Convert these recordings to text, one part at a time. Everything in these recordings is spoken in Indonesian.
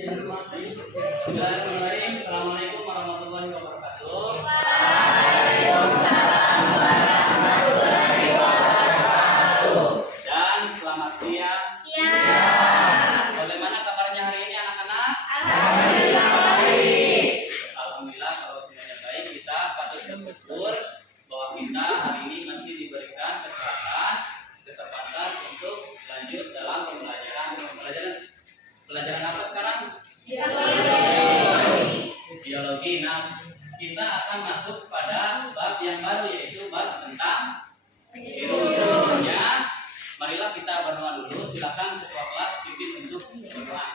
Bismillahirrahmanirrahim. Assalamualaikum warahmatullahi wabarakatuh. Waalaikumsalam warahmatullahi wabarakatuh. Dan selamat siang. Siang. Bagaimana kabarnya hari ini anak-anak? Alhamdulillah baik. Alhamdulillah kalau semuanya baik, kita patut bersyukur bahwa kita hari ini masih diberikan kesempatan untuk lanjut dalam pembelajaran apa sekarang? Biologi. Nah, kita akan masuk pada bab yang baru, yaitu bab tentang virus. Sebelumnya, marilah kita berdoa dulu. Silakan ketua kelas pimpin untuk berdoa.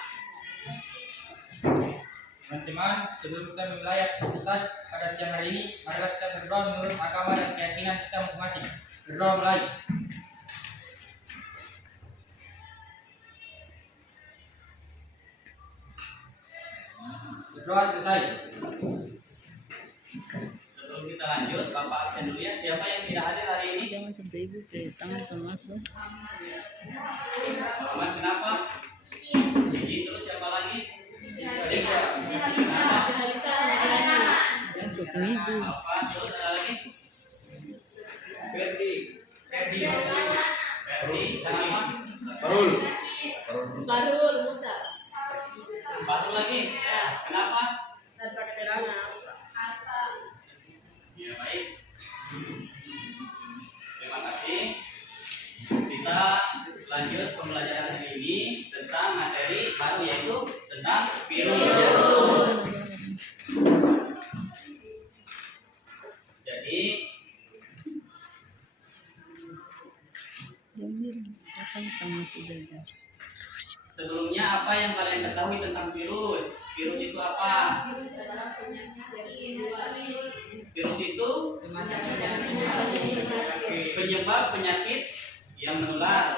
Teman-teman, sebelum kita memulai aktivitas pada siang hari ini, marilah kita berdoa menurut agama dan keyakinan kita masing-masing. Berdoa mulai. Berdoa selesai. Sebelum kita lanjut, Bapak absen dulu ya. Siapa yang tidak hadir hari ini? Jangan sampai ibu ke tangan termasuk. Muhammad, kenapa? Jadi terus siapa lagi? Jangan suatu ibu. Apa? Terus ada lagi? Ferdi. Kenapa? Barul Musa. Baru lagi? Kenapa? Ya baik. Terima kasih. Kita lanjut pembelajaran hari ini tentang materi baru, yaitu tentang virus. Jadi Siapa yang sama sudah? sebelumnya apa yang kalian ketahui tentang virus? Virus itu apa? Virus itu penyebab penyakit yang menular.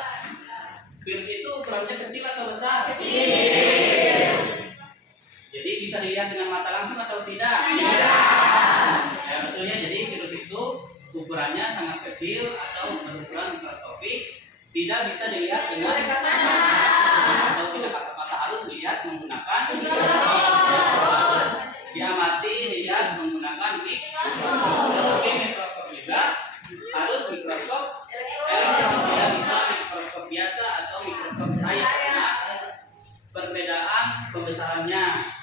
Virus itu ukurannya kecil atau besar? Kecil. Jadi bisa dilihat dengan mata langsung atau tidak? Ya betul ya. Jadi virus itu ukurannya sangat kecil atau berukuran mikroskopik, tidak bisa dilihat dengan atau tidak kasat mata, harus dilihat menggunakan harus diamati, dilihat menggunakan mikroskop juga, harus mikroskop elektron, tidak bisa mikroskop biasa atau mikroskop cahaya karena perbedaan pembesarannya.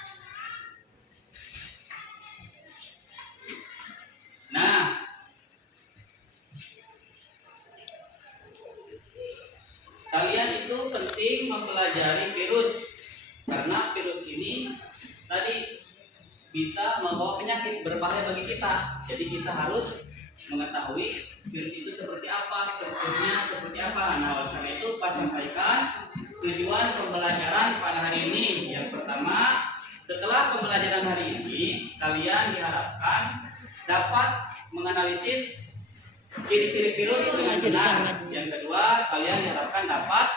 Nah, kalian itu penting mempelajari virus karena virus ini tadi bisa membawa penyakit berbahaya bagi kita. Jadi kita harus mengetahui virus itu seperti apa, strukturnya seperti apa. Nah, oleh karena itu Pak sampaikan tujuan pembelajaran pada hari ini. Yang pertama, setelah pembelajaran hari ini, kalian diharapkan dapat menganalisis ciri-ciri virus dengan benar. Yang kedua, kalian diharapkan dapat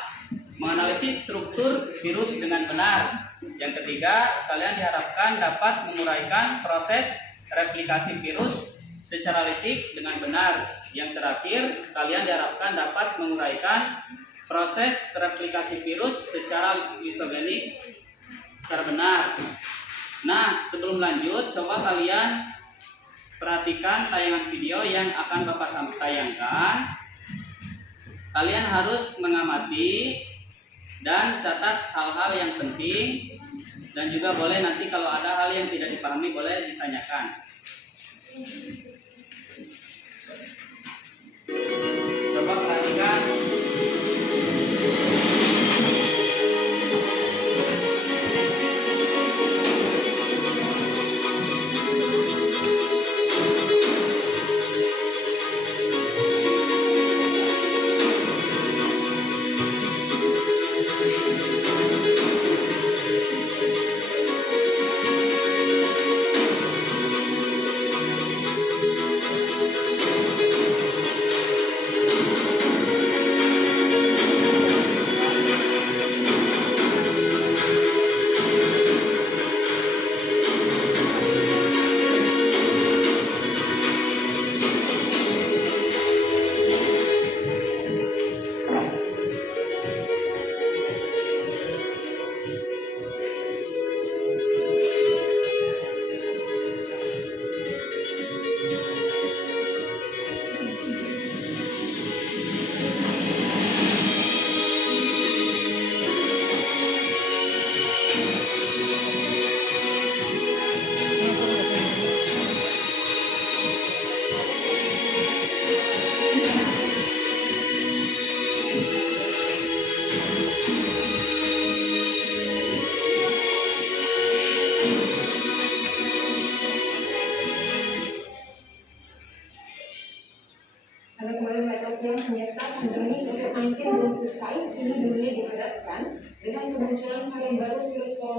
menganalisis struktur virus dengan benar. Yang ketiga, kalian diharapkan dapat menguraikan proses replikasi virus secara litik dengan benar. Yang terakhir, kalian diharapkan dapat menguraikan proses replikasi virus secara lisogenik secara benar. Nah, sebelum lanjut, coba kalian perhatikan tayangan video yang akan Bapak tayangkan. Kalian harus mengamati dan catat hal-hal yang penting, dan juga boleh nanti kalau ada hal yang tidak dipahami boleh ditanyakan. Coba perhatikan.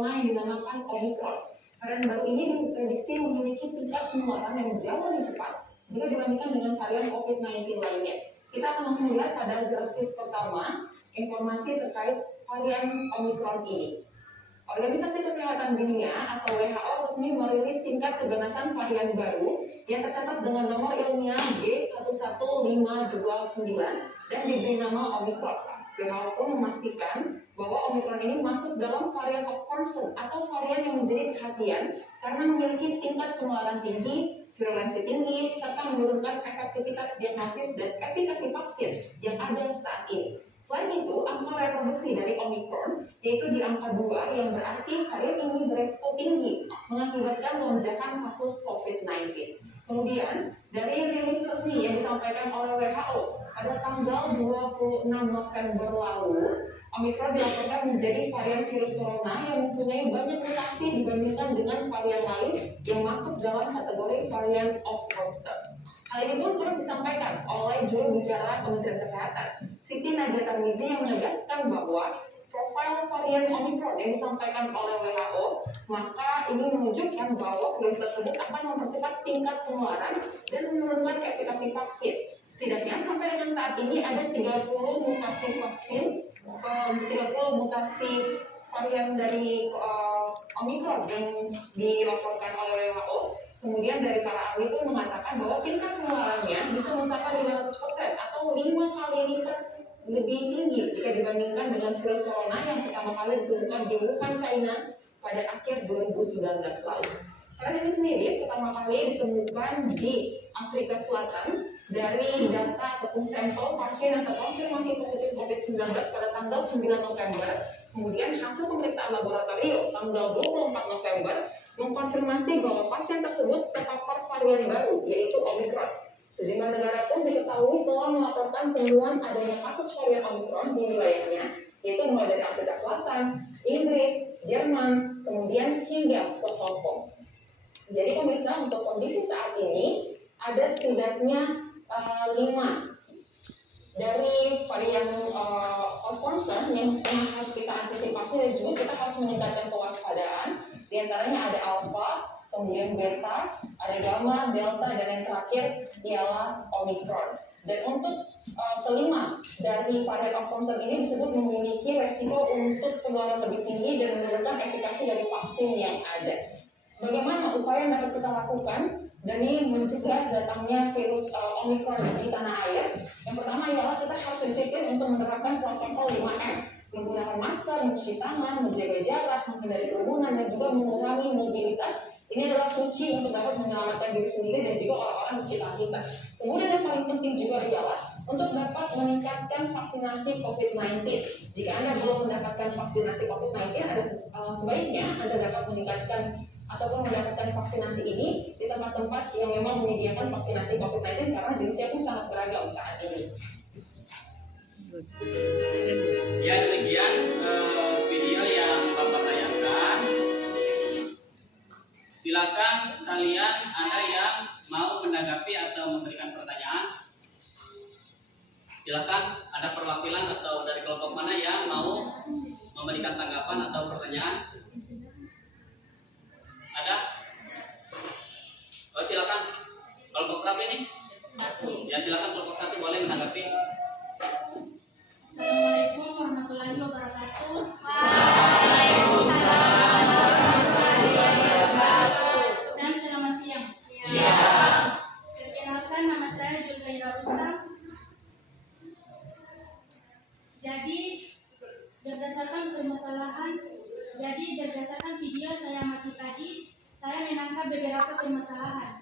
corona yang dinamakan Omicron. Varian baru ini diprediksi memiliki tingkat penularan yang jauh lebih cepat jika dibandingkan dengan varian COVID-19 lainnya. Kita akan langsung lihat pada grafis pertama informasi terkait varian Omicron ini. Organisasi Kesehatan Dunia atau WHO resmi merilis tingkat keganasan varian baru yang tercatat dengan nomor ilmiah B11529 dan diberi nama Omicron. WHO pun memastikan bahwa Omicron ini masuk dalam varian of concern atau varian yang menjadi perhatian karena memiliki tingkat penularan tinggi, virulensi tinggi, serta menurunkan efektivitas diagnosis dan efikasi vaksin yang ada saat ini. Selain itu, angka reproduksi dari Omicron yaitu di angka 2 yang berarti varian ini beresiko tinggi mengakibatkan lonjakan kasus COVID-19. Kemudian, dari rilis resmi yang disampaikan oleh WHO pada tanggal 26 November lalu, Omicron dilaporkan menjadi varian virus corona yang mempunyai banyak mutasi dibandingkan dengan varian lain yang masuk dalam kategori varian of concern. Hal ini pun turut disampaikan oleh juru bicara Kementerian Kesehatan, Siti Nadia Tarmizi, yang menegaskan bahwa profil varian Omicron yang disampaikan oleh WHO, maka ini menunjukkan bahwa virus tersebut akan mempercepat tingkat penularan dan menurunkan efikasi vaksin. Setidaknya sampai dengan saat ini ada 30 mutasi vaksin, 30 mutasi varian dari Omicron yang dilaporkan oleh WHO. Kemudian dari para ahli itu mengatakan bahwa tingkat penularannya bisa mencapai 500% atau 5 kali lipat lebih tinggi jika dibandingkan dengan virus corona yang pertama kali ditemukan di Wuhan, China pada akhir 2019 lalu. Varian ini sendiri pertama kali ditemukan di Afrika Selatan dari data ataupun sampel pasien yang terkonfirmasi positif COVID-19 pada tanggal 9 November. Kemudian hasil pemeriksaan laboratorium tanggal 24 November mengkonfirmasi bahwa pasien tersebut terpapar varian baru yaitu Omicron. Sejumlah negara pun diketahui telah melaporkan temuan adanya kasus varian Omicron di wilayahnya, yaitu mulai dari Afrika Selatan, Inggris, Jerman, kemudian hingga ke Hong Kong. Jadi pemirsa, untuk kondisi saat ini ada setidaknya 5 dari varian of concern yang harus kita antisipasi dan juga kita harus meningkatkan kewaspadaan. Di antaranya ada alpha, kemudian beta, ada gamma, delta, dan yang terakhir ialah omicron. Dan untuk kelima dari varian of concern ini disebut memiliki resiko untuk penularan lebih tinggi dan menurunkan efikasi dari vaksin yang ada. Bagaimana upaya yang dapat kita lakukan demi mencegah datangnya virus Omicron di tanah air? Yang pertama ialah kita harus disiplin untuk menerapkan protokol 5M, menggunakan masker, mencuci tangan, menjaga jarak, menghindari kerumunan, dan juga mengurangi mobilitas. Ini adalah kunci untuk dapat menyelamatkan diri sendiri dan juga orang-orang di sekitar kita. Kemudian yang paling penting juga ialah untuk dapat meningkatkan vaksinasi COVID-19. Jika Anda belum mendapatkan vaksinasi COVID-19, sebaiknya Anda dapat meningkatkan ataupun mendapatkan vaksinasi ini di tempat-tempat yang memang menyediakan vaksinasi COVID-19 karena jenisnya pun sangat beragam saat ini. Ya, demikian video yang Bapak tayangkan. Silakan kalian ada yang mau menanggapi atau memberikan pertanyaan. Silakan, ada perwakilan atau dari kelompok mana yang mau memberikan tanggapan atau pertanyaan? Ada? Oh, silakan. Kelompok berapa ini? 1. Ya, silakan kelompok 1 boleh menanggapi. Assalamualaikum warahmatullahi wabarakatuh. Waalaikumsalam warahmatullahi wabarakatuh. Dan selamat siang. Siang. Perkenalkan, nama saya Julkaira Rustam. Jadi berdasarkan video saya amati tadi, saya menangkap beberapa permasalahan.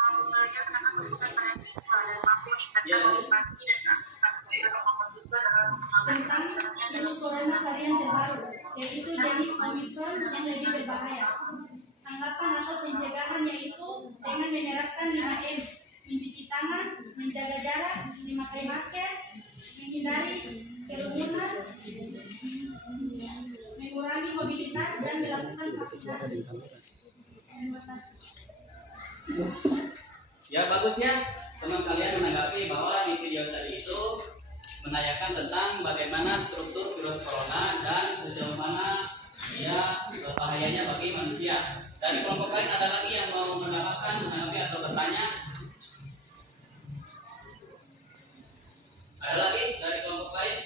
Belajar tentang perumusan pada siswa dan mampu meningkatkan motivasi dan aktivitas kelompok siswa dalam Tentang virus corona varian terbaru, yaitu jenis Omicron yang lebih berbahaya. Tanggapan atau pencegahan yaitu dengan menerapkan 5M, mencuci tangan, menjaga jarak, memakai masker, menghindari kerumunan, mengurangi mobilitas, dan melakukan vaksinasi. Terima kasih. Ya, bagus ya teman kalian menanggapi bahwa di video tadi itu menanyakan tentang bagaimana struktur virus corona dan sejauh mana ada lagi yang mau menambahkan, menanggapi atau bertanya? Ada lagi dari kelompok lain?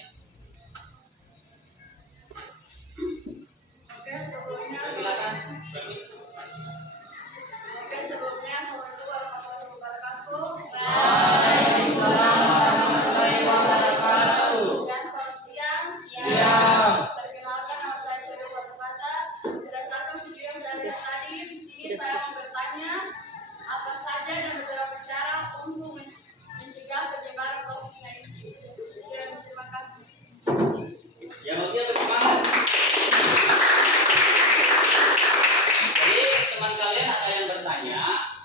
Oke, sebelumnya Silakan. Bagus. Assalamualaikum warahmatullahi wabarakatuh. Waalaikumsalam warahmatullahi wabarakatuh. Dan selamat siang. Siang. Perkenalkan, nama saya Syarul Fatmata. Berdasarkan video yang saya lihat tadi, di sini saya mau bertanya apa saja dan beberapa cara untuk mencegah penyebaran COVID-19. Sekian, terima kasih. Yang bagian bersemangat. Jadi teman kalian ada yang bertanya,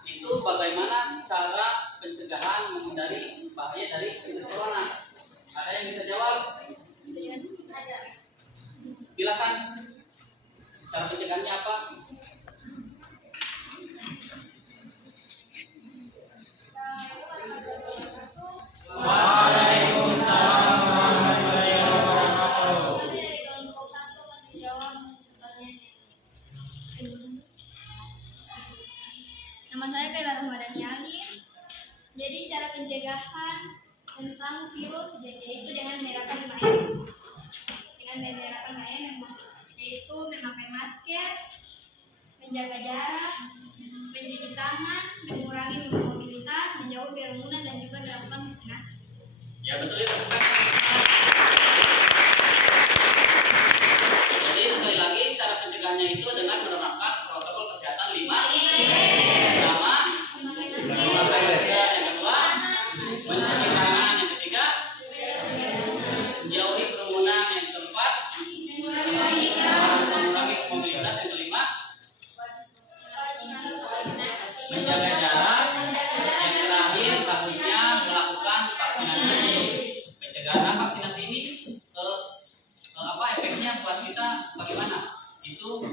itu bagaimana cara pencegahan menghindari bahaya dari virus corona? Ada yang bisa jawab? Silakan. Cara pencegahannya apa? Waalaikumsalam warahmatullahi wabarakatuh. Nama saya Kaila Ramadhani Ali. Jadi cara pencegahan tentang virus yaitu dengan menerapkan 5M. Dengan menerapkan 5M yaitu memakai masker, menjaga jarak, mencuci tangan, mengurangi mobilitas, menjauhi kerumunan dan juga melakukan vaksinasi. Ya betul itu. Jadi sekali lagi cara pencegahannya itu dengan menerapkan protokol kesehatan 5. Pertama, memakai masker. Yang kedua, mencuci tangan. Yang ketiga, menjauhi kerumunan. Yang keempat, mengurangi mobilitas. Yang kelima, menjaga jarak. Yang terakhir, kasusnya melakukan vaksinasi. Pencegahan vaksinasi ini apa efeknya buat kita bagaimana? Itu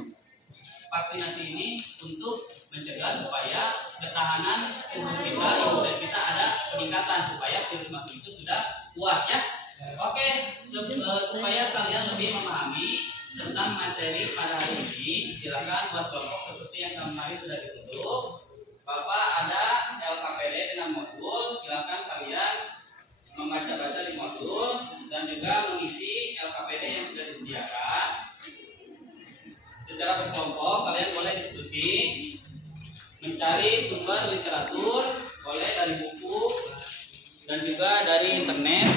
vaksinasi ini untuk mencegah supaya ketahanan tubuh kita, imunitas kita ada peningkatan supaya virus itu sudah kuat ya. Oke, supaya kalian lebih memahami tentang materi pada hari ini, silakan buat kelompok seperti yang kemarin sudah dibentuk. Bapak ada LKPD dengan modul, silakan kalian membaca-baca di modul dan juga mengisi LKPD yang sudah disediakan. Secara berkelompok kalian boleh diskusi, mencari sumber literatur, boleh dari buku dan juga dari internet.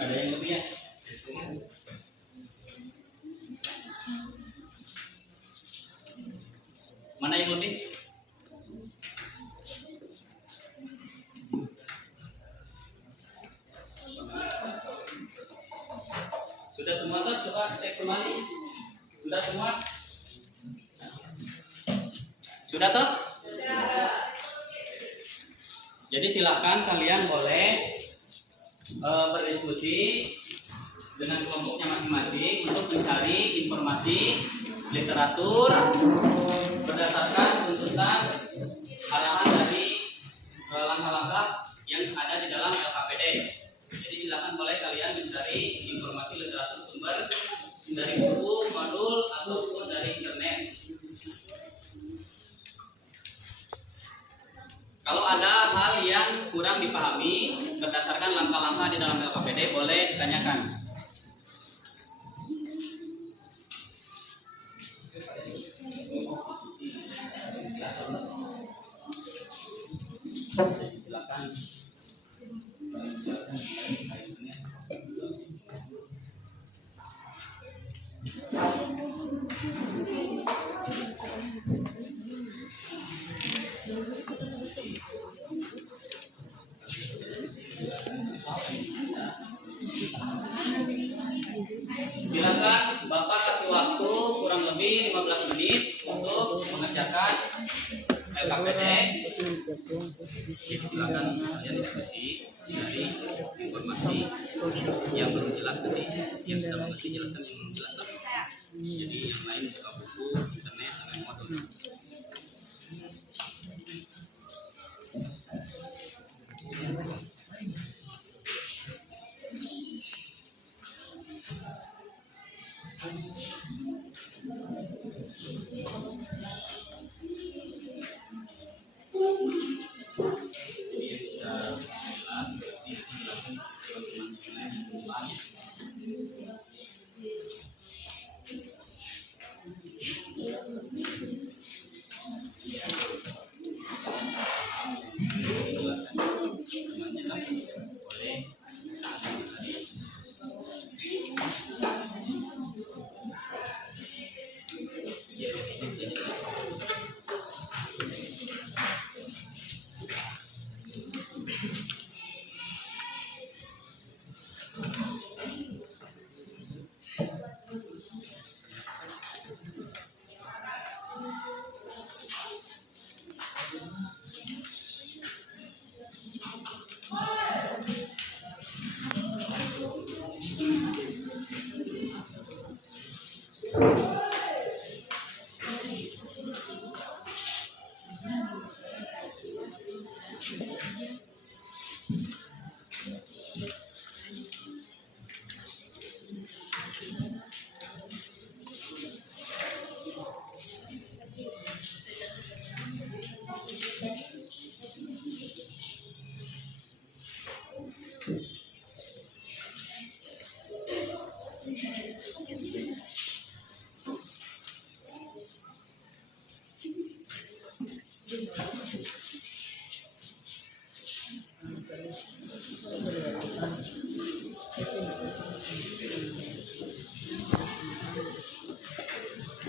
Ada yang lebih ya? Mana yang lebih? Sudah semua tuh? Coba cek kembali. Sudah semua? Sudah tuh? Jadi silakan kalian boleh berdiskusi dengan kelompoknya masing-masing untuk mencari informasi literatur berdasarkan tuntutan arahan dari langkah-langkah yang ada di dalam LKPD. Jadi silakan boleh kalian mencari informasi literatur sumber dari buku, modul ataupun dari internet. Kalau ada hal yang kurang dipahami berdasarkan langkah-langkah di dalam LKPD boleh ditanyakan. Silakan. Silakan Bapak kasih waktu kurang lebih 15 menit untuk mengerjakan LKPD. Silakan kalian diskusi dari informasi yang belum jelas tadi, yang sudah mengerti jelaskan yang belum jelas. Jadi yang lain buka buku, internet, dan modul.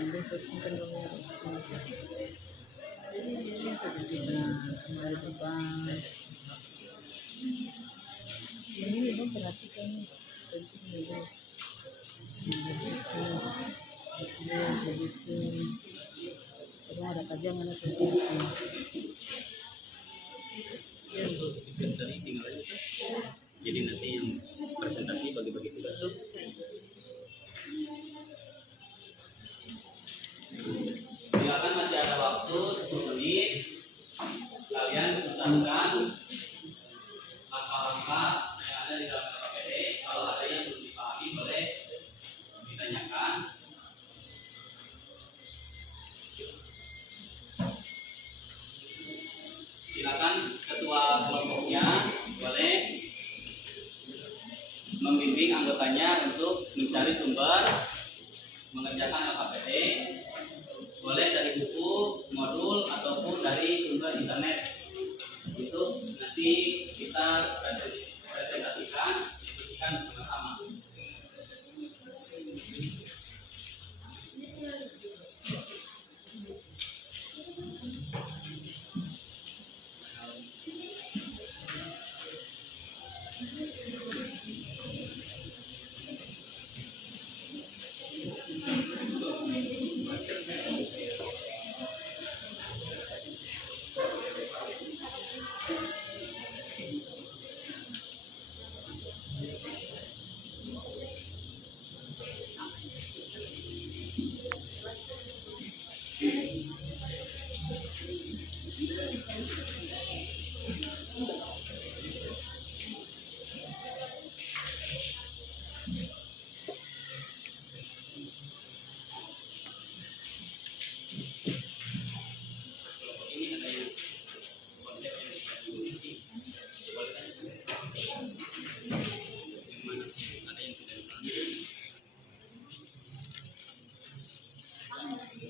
Ada chatting kan dulu. Kembali terbang. Ini dong perhatikan seperti ini. Segitu. Kalau ada kajian mana seperti itu. Tadi tinggal aja tuh. Jadi nanti yang presentasi bagi-bagi tugas tuh. Silakan, masih ada waktu 10 menit. Kalian tuntaskan langkah-langkah yang ada di dalam KPD. Kalau ada yang belum dipahami boleh ditanyakan. Silakan ketua kelompoknya boleh membimbing anggotanya untuk mencari sumber mengerjakan LKPD, boleh dari buku, modul, ataupun dari sumber internet. Itu nanti kita presentasikan, diskusikan bersama-sama.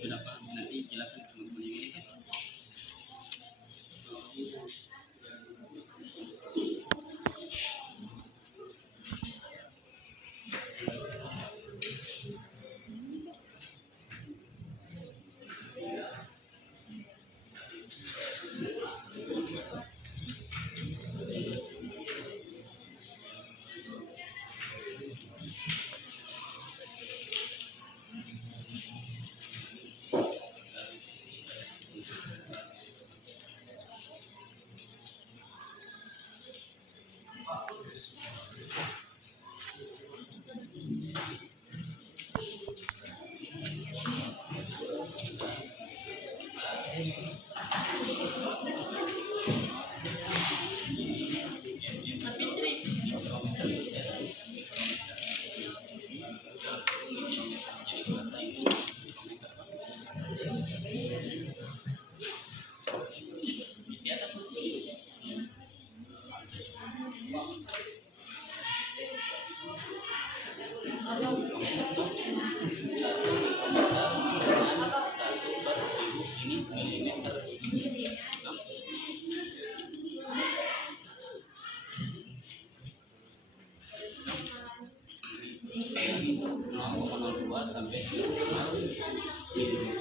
Kenapa nanti jelaskan teman-teman yang ini kan?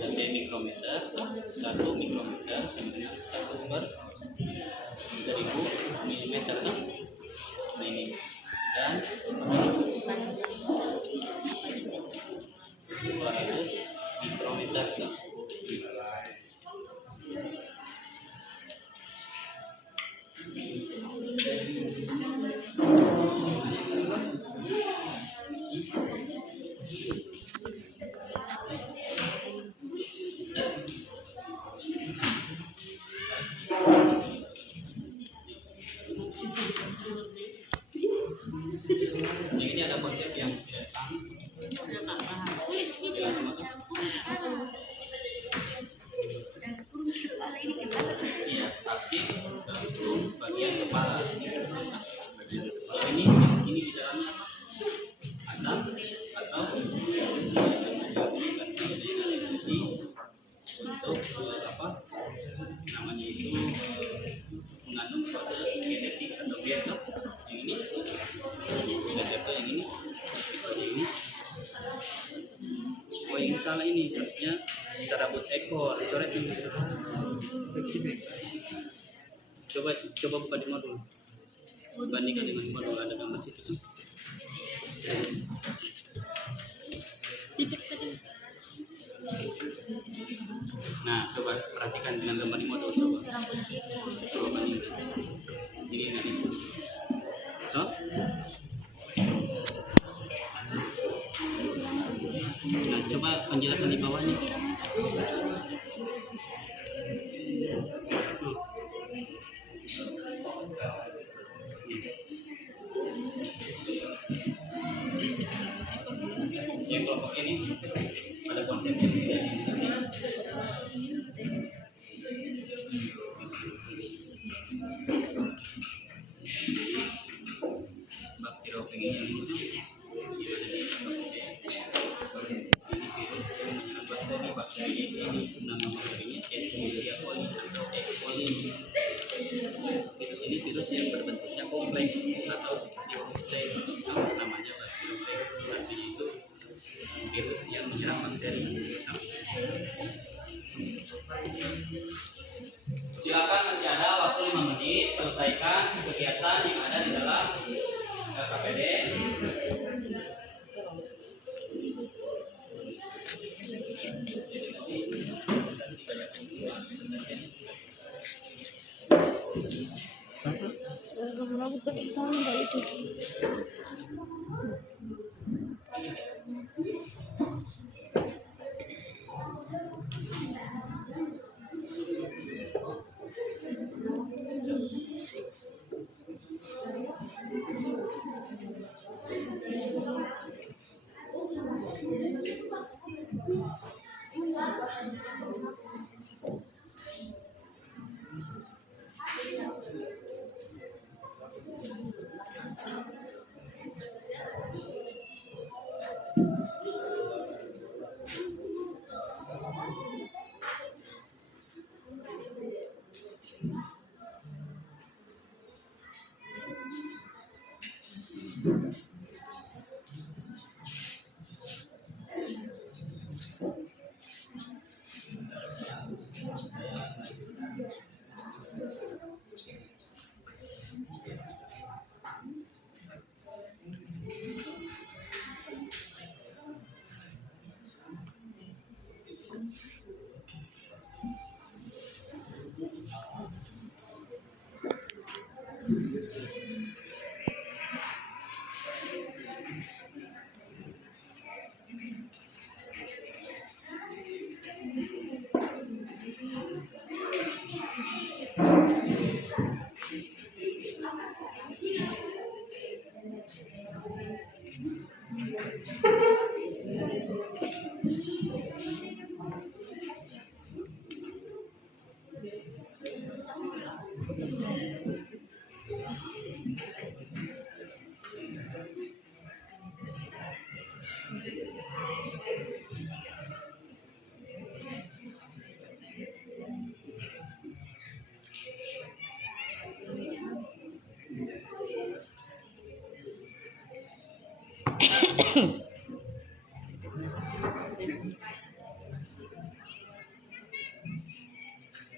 Sampai mikrometer per 1000 mm no? Nah ini dan 200 mikrometer no? Ini ada konsep yang iya, tapi turun bagian kepala. Kalau ini di dalamnya apa? Atap atau untuk apa? Namanya itu mengandung suatu genetik atau bias. Yang ini, yang ini. Oh ini salah ini, harusnya bisa rambut ekor, coret ini. Coba buka di modul, bandingkan dengan modul, ada gambar situ tuh. Nah coba perhatikan dengan gambar di modul, coba bandingkan. Ini dengan itu. Oh? Nah, coba penjelasan di bawahnya. Yang kelompok ini ada konsep yang bakteriofagi yang ini virus yang menyerang bakteri ini nama bakterinya Escherichia coli atau E. coli. Virus ini virus yang berbentuknya kompleks atau seperti hoste, namanya bakteriofagi, artinya itu virus yang menyerang bakteri. Silakan, masih ada waktu 5 menit, selesaikan kegiatan yang ada di dalam KPD.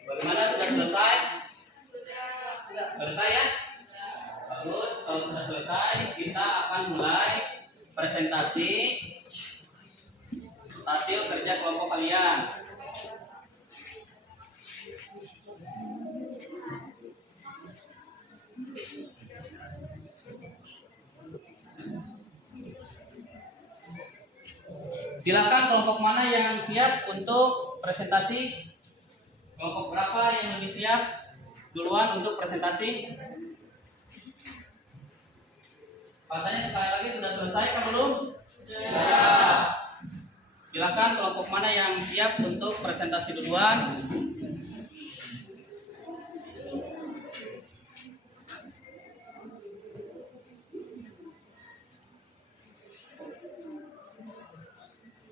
Bagaimana, sudah selesai? Sekarang mulai presentasi hasil kerja kelompok kalian. Silakan kelompok mana yang siap untuk presentasi? Kelompok berapa yang lebih siap duluan untuk presentasi? Katanya sekali lagi sudah selesai kan belum? Sudah. Silakan kelompok mana yang siap untuk presentasi duluan?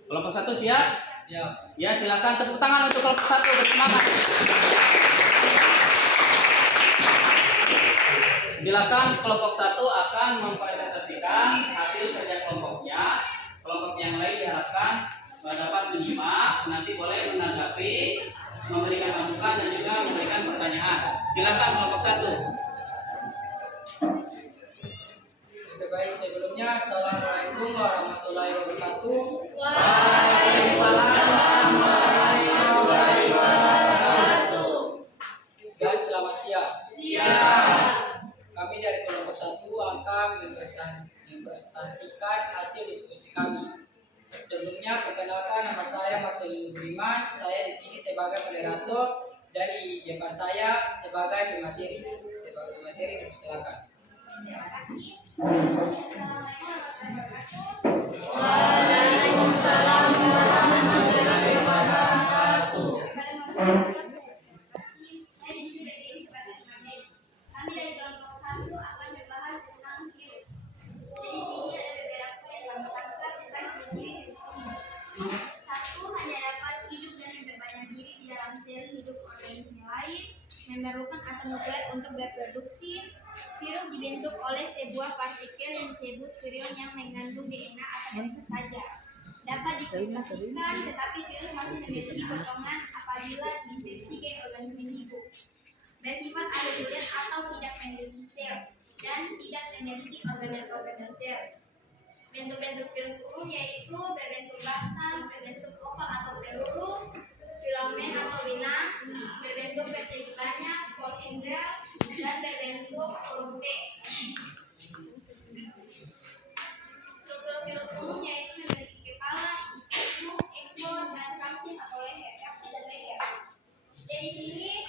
Kelompok 1 siap? Siap. Ya, silakan tepuk tangan untuk kelompok 1, bersemangat. Silakan kelompok 1 akan mempresentasikan hasil kerja kelompoknya. Kelompok yang lain diharapkan dapat menyimak, nanti boleh menanggapi, memberikan masukan dan juga memberikan pertanyaan. Silakan kelompok 1. Oke, baik, sebelumnya Assalamualaikum warahmatullahi wabarakatuh. Waalaikumsalam warahmatullahi wabarakatuh. Dan selamat siang. Siap. Kami dari kelompok 1 akan mempresentasikan hasil diskusi kami. Sebelumnya perkenalkan, nama saya Marcelino Budiman. Saya di sini sebagai moderator dan di depan saya sebagai pemateri. Silakan. Terima kasih. Waalaikumsalam warahmatullahi wabarakatuh. Saya di sini berdiri sebagai pemateri. Kami dari kelompok 1 akan membahas tentang virus. Jadi di sini ada beberapa yang kami tangkap tentang ciri virus ini. 1. Hanya dapat hidup dan memperbanyak diri di dalam sel hidup organisme lain, memerlukan asam nukleat untuk berproduksi. Virus dibentuk oleh sebuah partikel yang disebut virion yang mengandung DNA atau DNA saja. Dapat dikristalisasikan, tetapi virus masih memiliki potongan apabila diinfeksi ke organisme hidup. Bersifat amoebian atau tidak memiliki sel dan tidak memiliki organel sel. Bentuk-bentuk virus umum yaitu berbentuk batang, berbentuk oval atau peluru, filamen atau benang, berbentuk persegi banyak, polihedral, dan berbentuk huruf T. Struktur virus umum yaitu memiliki kepala, isi tubuh, ekor, dan kapsul atau leher. Jadi di sini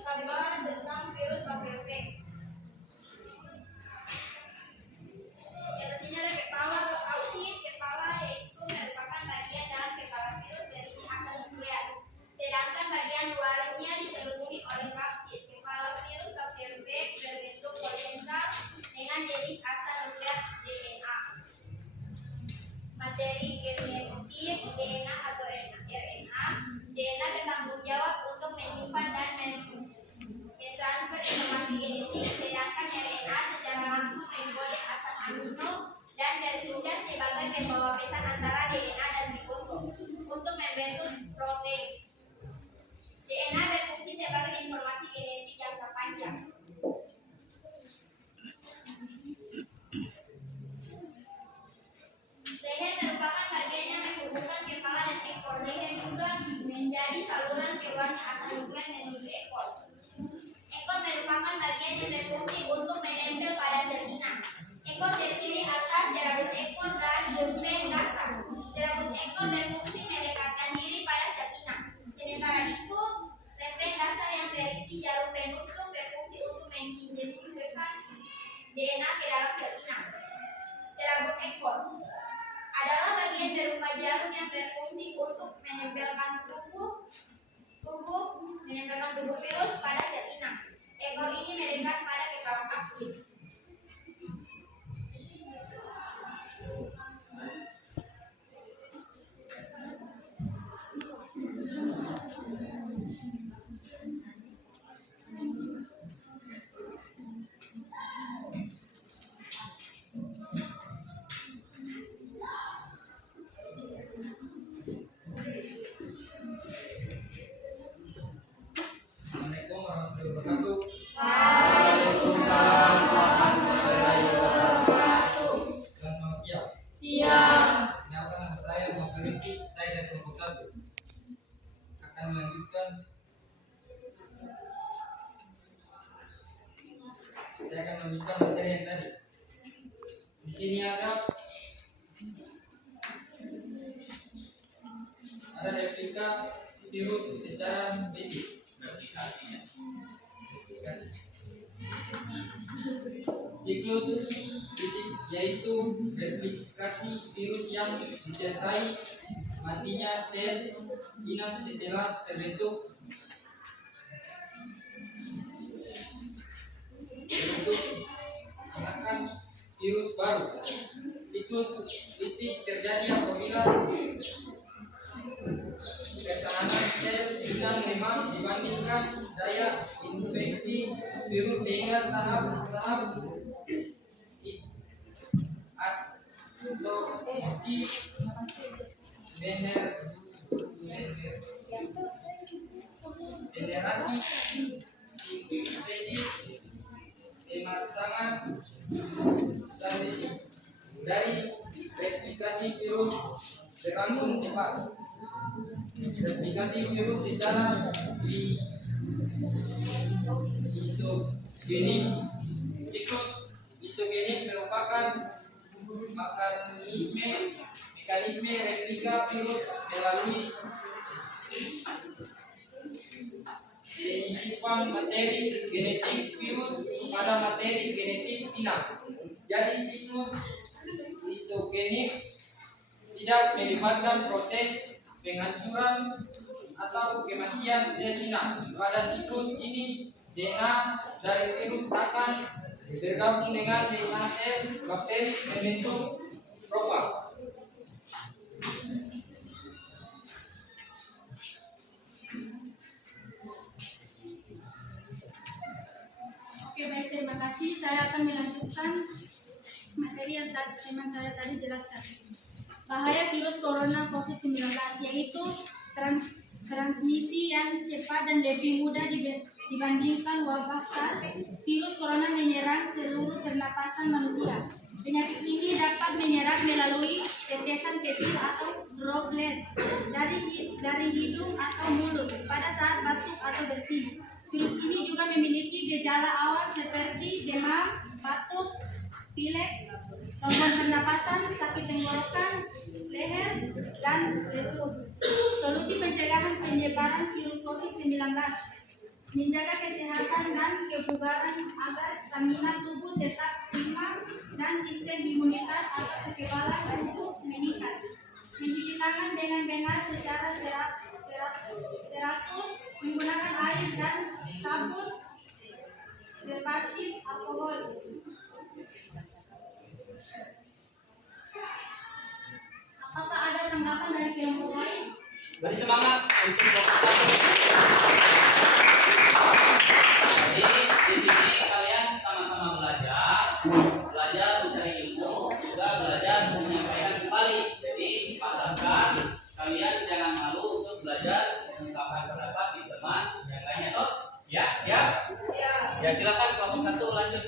kami bahas tentang virus bakteri. Di atas sini ada kepala atau kapsul. Kepala yaitu merupakan bagian dalam kepala virus berisi asam nukleat. Sedangkan bagian luarnya diselimuti oleh kapsul. Kepala virus bakteri berbentuk polihedral dengan jenis asam nukleat DNA. Materi genetik DNA atau RNA. DNA bertanggung jawab untuk menyimpan dan mentransfer informasi genetik, sedangkan RNA secara langsung mengkode asam amino dan bertugas sebagai pembawa pesan antara DNA dan ribosom untuk membentuk protein. DNA berfungsi sebagai informasi genetik jangka panjang. Leher merupakan bagian yang menghubungkan kepala dan ekor. Leher juga menjadi saluran keluarnya asam nukleat menuju ekor. Ekor merupakan bagian yang berfungsi untuk menempel pada sel inang. Ekor terdiri atas serabut ekor dan lempeng dasar. Serabut ekor berfungsi melekatkan diri pada sel inang. Sementara itu, lempeng dasar yang berisi jarum penusuk berfungsi untuk menginjeksikan DNA ke dalam sel inang. Serabut ekor adalah bagian berupa jarum yang berfungsi untuk menempelkan tubuh virus pada sel inang. Ekor ini melekat pada kepala kapsul. melanjutkan. Saya akan melanjutkan materi yang tadi. Di sini ada replika virus secara titik. Replikasinya. Siklus titik yaitu replikasi virus yang disertai matinya sel inang setelah terbentuk akan virus baru. Siklus titik terjadi apabila ketahanan sel inang lemah dibandingkan daya infeksi virus sehingga tahap adsorpsi generasi sintesis pemasangan dari replikasi virus berlangsung cepat. Replikasi virus secara isogenik. Siklus isogenik merupakan mekanisme replika virus melalui penyusupan materi genetik virus pada materi genetik inang. Jadi siklus isogenik tidak melibatkan proses penghancuran atau kematian sel inang. Pada siklus ini DNA dari virus akan bergabung dengan DNA sel bakteri membentuk profag. Oke, baik, terima kasih. Saya akan melanjutkan materi yang teman saya tadi jelaskan. Bahaya virus corona COVID-19 yaitu transmisi yang cepat dan lebih mudah dibandingkan wabah SARS. Virus corona menyerang seluruh pernapasan manusia. Penyakit ini dapat menyerang melalui tetesan kecil atau droplet dari hidung atau mulut pada saat batuk atau bersin. Virus ini juga memiliki gejala awal seperti demam, batuk, pilek, gangguan pernapasan, sakit tenggorokan, leher, dan lesu. Solusi pencegahan penyebaran virus COVID-19: menjaga kesehatan dan kebugaran agar stamina tubuh tetap prima dan sistem imunitas atau kekebalan tubuh meningkat. Mencuci tangan dengan benar secara teratur menggunakan air dan sabun berbasis alkohol. Apakah ada tanggapan dari kelompok lain? Beri semangat untuk kelompok satu. Jadi di sini kalian sama-sama belajar mencari ilmu, juga belajar menyampaikan kembali. Jadi diharapkan kalian jangan malu untuk belajar mengungkapkan pendapat di teman yang lainnya, toh? Ya. Ya, silakan kelompok satu lanjut.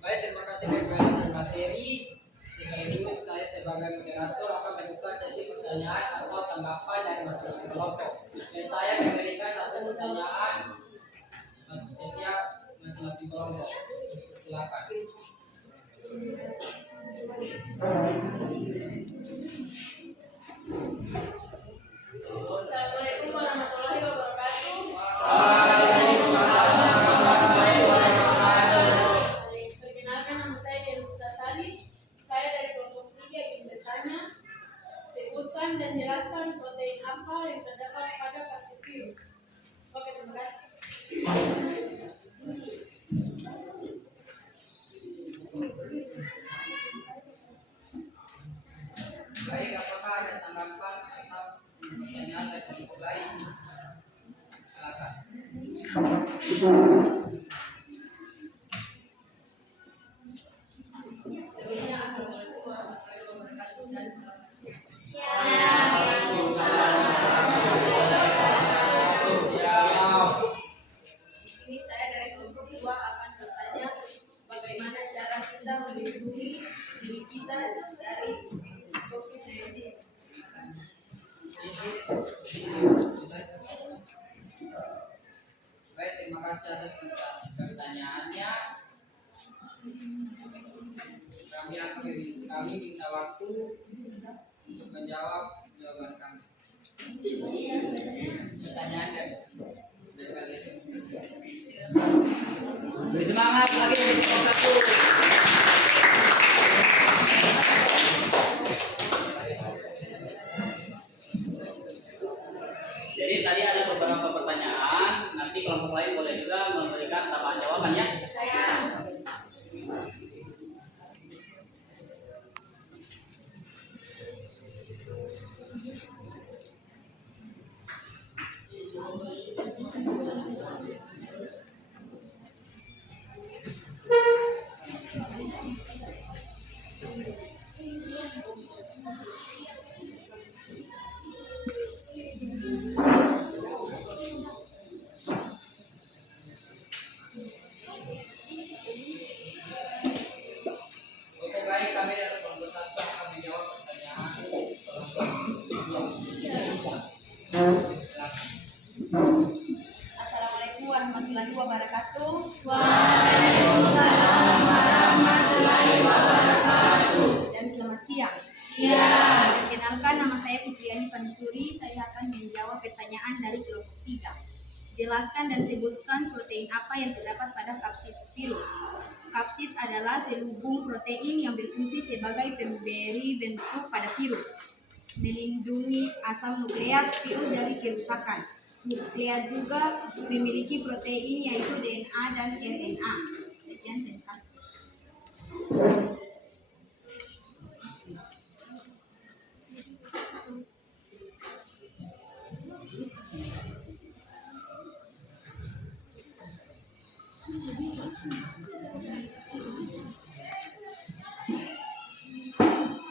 Baik, terima kasih dari materi. Sekaligus saya sebagai moderator akan membuka sesi pertanyaan atau tanggapan dari masing-masing kelompok. Dan saya memberikan satu pertanyaan setiap masing-masing kelompok. Silakan. Assalamualaikum warahmatullahi wabarakatuh. Perkenalkan, nama saya Dewi Sari. Saya dari kelompok 3 ingin bertanya, sebutkan dan jelaskan protein apa yang terdapat pada vaksin virus. Oke, terima kasih. Baik, apakah ada tanggapan atau pertanyaan dari kelompok lain? Silakan. Sebelumnya, Assalamualaikum warahmatullahi wabarakatuh dan selamat siang. Di sini saya dari kelompok 2 akan bertanya bagaimana cara kita melindungi diri kita dari COVID-19. Dari kasih atas pertanyaannya. Kami minta waktu untuk menjawab jawaban kami. Pertanyaan dari kalian. Beri semangat lagi untuk kelompok 1. Jadi tadi ada beberapa pertanyaan, nanti kelompok lain boleh juga memberikan tambahan jawabannya. Oke, baik, kami dari kelompok 1 akan menjawab pertanyaan kelompok 2. Assalamualaikum warahmatullahi wabarakatuh. Dan selamat siang. Perkenalkan, nama saya Fitriani Panisuri. Saya akan menjawab pertanyaan dari kelompok 3. Jelaskan dan sebutkan protein apa yang terdapat pada kapsid virus. Kapsid adalah sel hubung protein yang berfungsi sebagai pemberi bentuk pada virus, melindungi asam nukleat virus dari kerusakan. Nukleat juga memiliki protein yaitu DNA dan RNA. Sekian, terima kasih.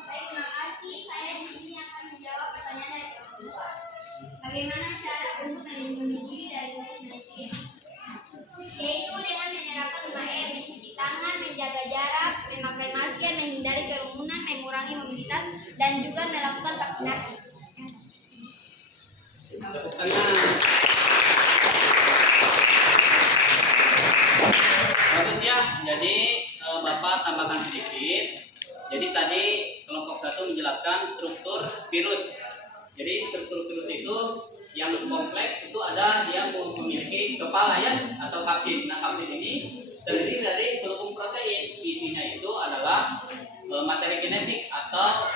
Baik, terima kasih. Saya di sini akan menjawab pertanyaan dari kelompok 2. Bagaimana cara untuk melindungi diri dari COVID-19? Yaitu dengan menerapkan 5M, mencuci tangan, menjaga jarak, memakai masker, menghindari kerumunan, mengurangi mobilitas, dan juga melakukan vaksinasi. Tepuk tangan. Bagus ya. Jadi Bapak tambahkan sedikit. Jadi tadi kelompok 1 menjelaskan struktur virus. Jadi struktur virus itu yang lebih kompleks itu ada dia memiliki kepala ya atau kapsid. Nah, kapsid ini terdiri dari selubung protein. Isinya itu adalah materi genetik atau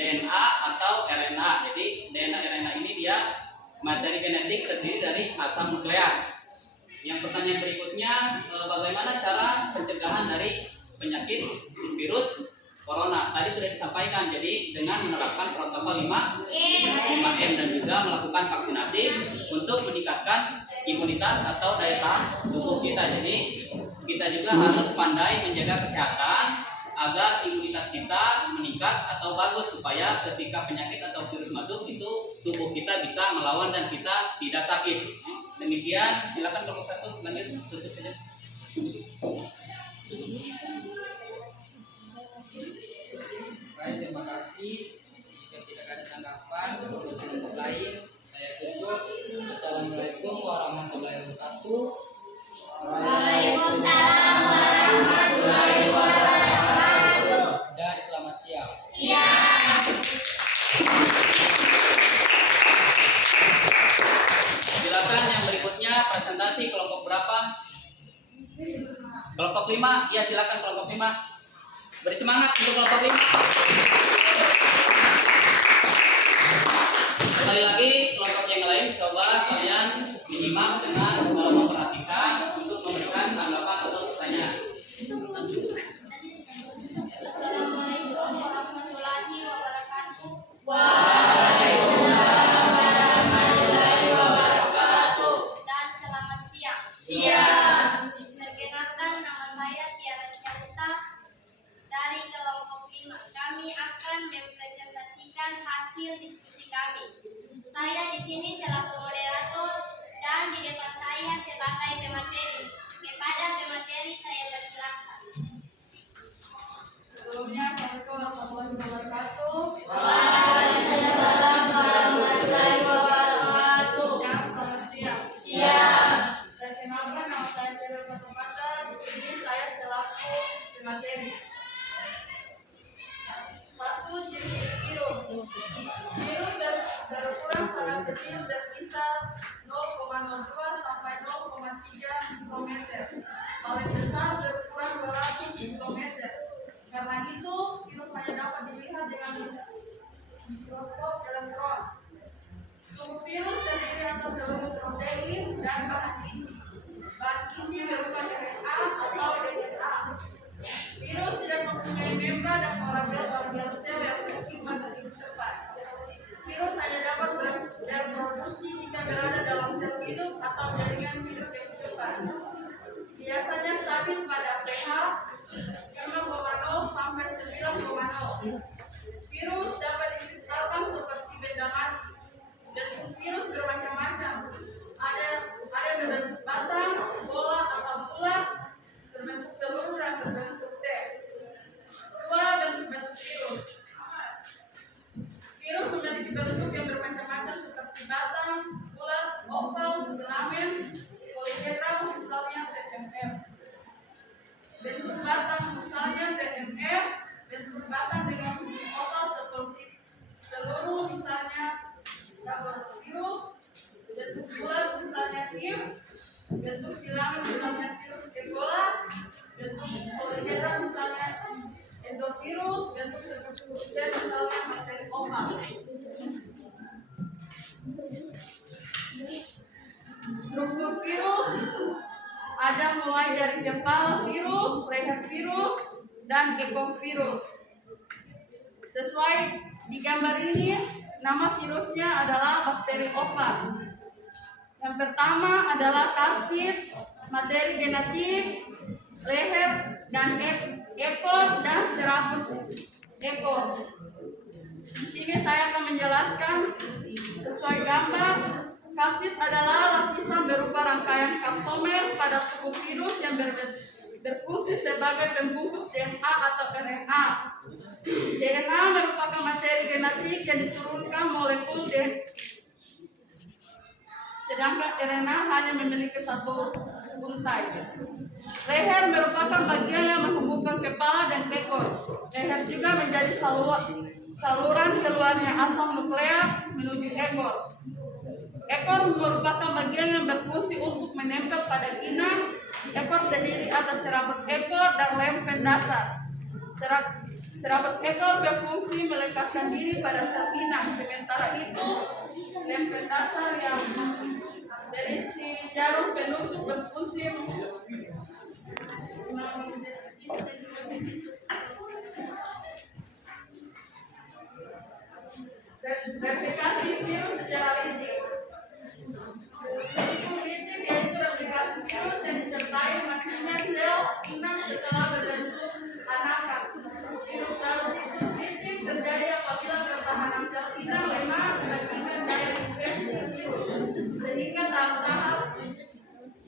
DNA atau RNA. Jadi DNA RNA ini dia materi genetik terdiri dari asam nukleat. Yang pertanyaan berikutnya, bagaimana cara pencegahan dari penyakit virus corona? Tadi sudah disampaikan, jadi dengan menerapkan protokol 5M dan juga melakukan vaksinasi untuk meningkatkan imunitas atau daya tahan tubuh kita. Jadi kita juga harus pandai menjaga kesehatan agar imunitas kita meningkat atau bagus supaya ketika penyakit atau virus masuk itu tubuh kita bisa melawan dan kita tidak sakit. Demikian, silakan kelompok 1 lanjut, tutup saja. Baik, terima kasih. Jika tidak ada tanggapan sebelum kelompok lain, saya tutup. Assalamualaikum warahmatullahi wabarakatuh. Waalaikumsalam warahmatullahi wabarakatuh. Dan selamat siang. Siang. Silakan yang berikutnya presentasi kelompok berapa? Kelompok 5, ya silakan kelompok 5. Beri semangat untuk kelompok 5. Sekali lagi kelompok yang lain coba kalian menyimak dengan memperhatikan untuk memberikan tanggapan atau pertanyaan. Assalamualaikum warahmatullahi wabarakatuh. Dan selamat siang. Perkenalkan, nama saya Tiara Syahuta dari kelompok 5. Kami akan mempresentasikan hasil diskusi kami. Saya di sini selaku moderator dan di depan saya sebagai pemateri. Kepada pemateri saya persilahkan. Sebelumnya, Assalamualaikum warahmatullahi wabarakatuh. Waalaikumsalam warahmatullahi wabarakatuh. Dan selamat siang. berkisar 0,02 sampai 0,3 mikrometer. Paling besar berukuran 200 mikrometer. Karena itu, virus hanya dapat dilihat dengan mikroskop elektron. Tubuh virus terdiri atas seluruh protein dan bahan inti. Bahan inti berupa RNA atau DNA. Virus tidak mempunyai membran dan parabel sel yang mungkin pada hidup cepat. Virus hanya dapat bereproduksi jika berada dalam sel hidup atau jaringan hidup yang cepat. Biasanya stabil pada pH 5,0 sampai 9,0. Virus dapat dikristalkan seperti benda mati. Bentuk virus bermacam-macam. Ada berbentuk batang, bola atau bulat, berbentuk telur dan berbentuk teh. Dua bentuk virus. Virus memiliki bentuk yang bermacam-macam seperti batang, bulat, oval, filamen, polihedral, misalnya TMF. Bentuk batang misalnya TMF, bentuk batang dengan oval seperti telur misalnya double virus, bentuk bulat misalnya HIV, bentuk filamen misalnya virus Ebola, bentuk polihedral misalnya endovirus, bentuk struktur sel misalnya bakteri oval. Struktur virus ada mulai dari kepala virus, leher virus, dan bekong virus. Sesuai di gambar ini, nama virusnya adalah bakteri oval. Yang pertama adalah kapsid, materi genetik, leher, dan ekor, dan serabut ekor. Di sini saya akan menjelaskan sesuai gambar. Kapsid adalah lapisan berupa rangkaian kapsomer pada tubuh virus yang berfungsi sebagai pembungkus DNA atau RNA. DNA merupakan materi genetik yang diturunkan molekul DNA. Sedangkan RNA hanya memiliki satu untai. Leher merupakan bagian yang menghubungkan kepala dan ekor. Leher juga menjadi saluran keluarnya asam nukleat menuju ekor. Ekor merupakan bagian yang berfungsi untuk menempel pada inang. Ekor terdiri atas serabut ekor dan lempen dasar. Serabut ekor berfungsi melekatkan diri pada sel inang. Sementara itu, lempen dasar yang berisi jarum penusuk berfungsi replikasi virus secara litik. Litik yaitu replikasi virus yang disertai matinya sel inang setelah berbentuk anakan. Virus dalam siklus litik terjadi apabila pertahanan sel inang lemah dibandingkan daya infeksi virus, sehingga tahap-tahap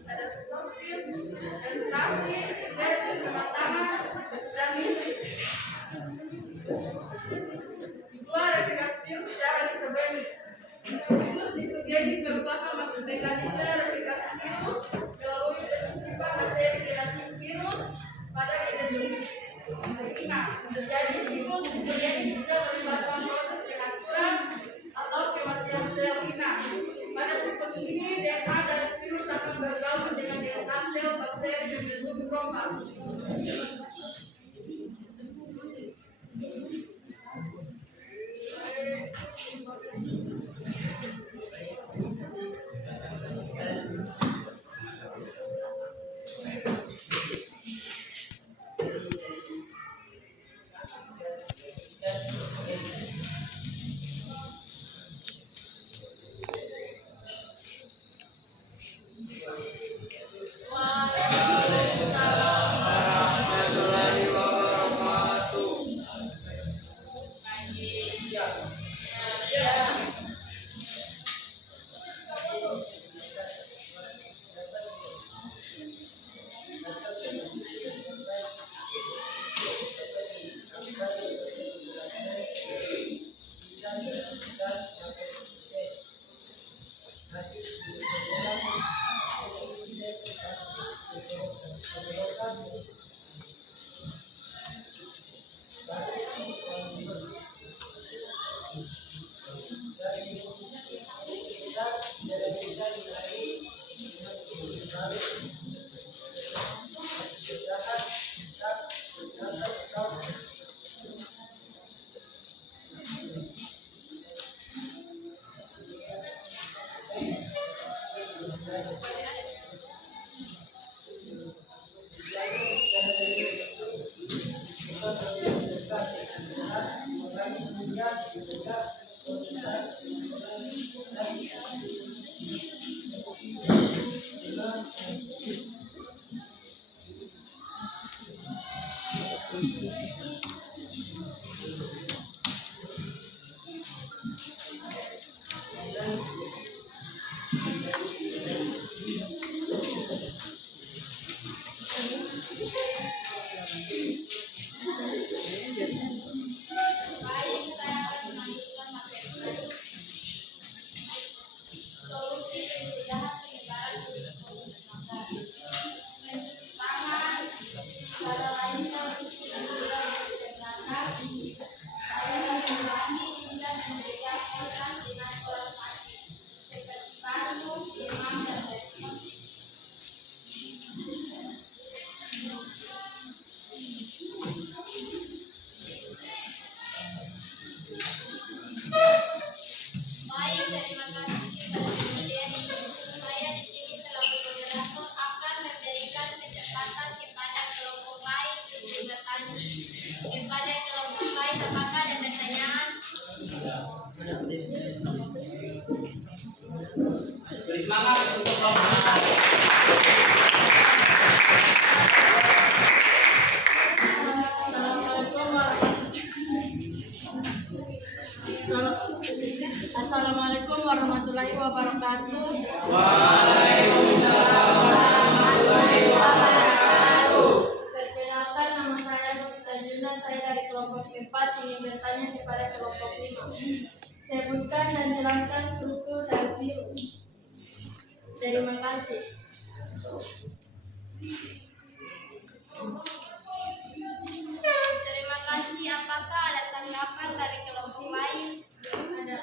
ada sortir, filtrasi, infeksi kematangan, dan litik. Dua, replikasi virus secara disogenik. Virus disogenik merupakan mekanisme replikasi virus melalui penyimpan materi genetik virus pada identik inang. Terjadi siklus disogenik juga melibatkan proses penghancuran atau kematian sel inang. Pada siklus ini, DNA dari virus akan bergabung dengan DNA sel bakteri membentuk bromar. Waalaikumsalam warahmatullahi Baik, saya akan melanjutkan materi tadi. Solusi pencegahan penyebaran virus COVID-19. Mencuci tangan, cara lainnya untuk mencegah COVID-19. Saya mengulangi hingga mencegah kontak dengan orang sakit, seperti batuk, demam, dan batuk. Baik, terima kasih kepada materi. Saya di sini selaku moderator akan memberikan kesempatan kepada kelompok lain untuk bertanya. Kepada kelompok lain, apakah ada pertanyaan? Beri semangat untuk kelompok. Assalamualaikum warahmatullahi wabarakatuh. Waalaikumsalam warahmatullahi wabarakatuh. Perkenalkan, nama saya Novita Juna. Saya dari kelompok 4 ingin bertanya kepada kelompok 5. Sebutkan dan jelaskan struktur dari virus. Terima kasih. Terima kasih. Apakah ada tanggapan dari kelompok lain? Ada.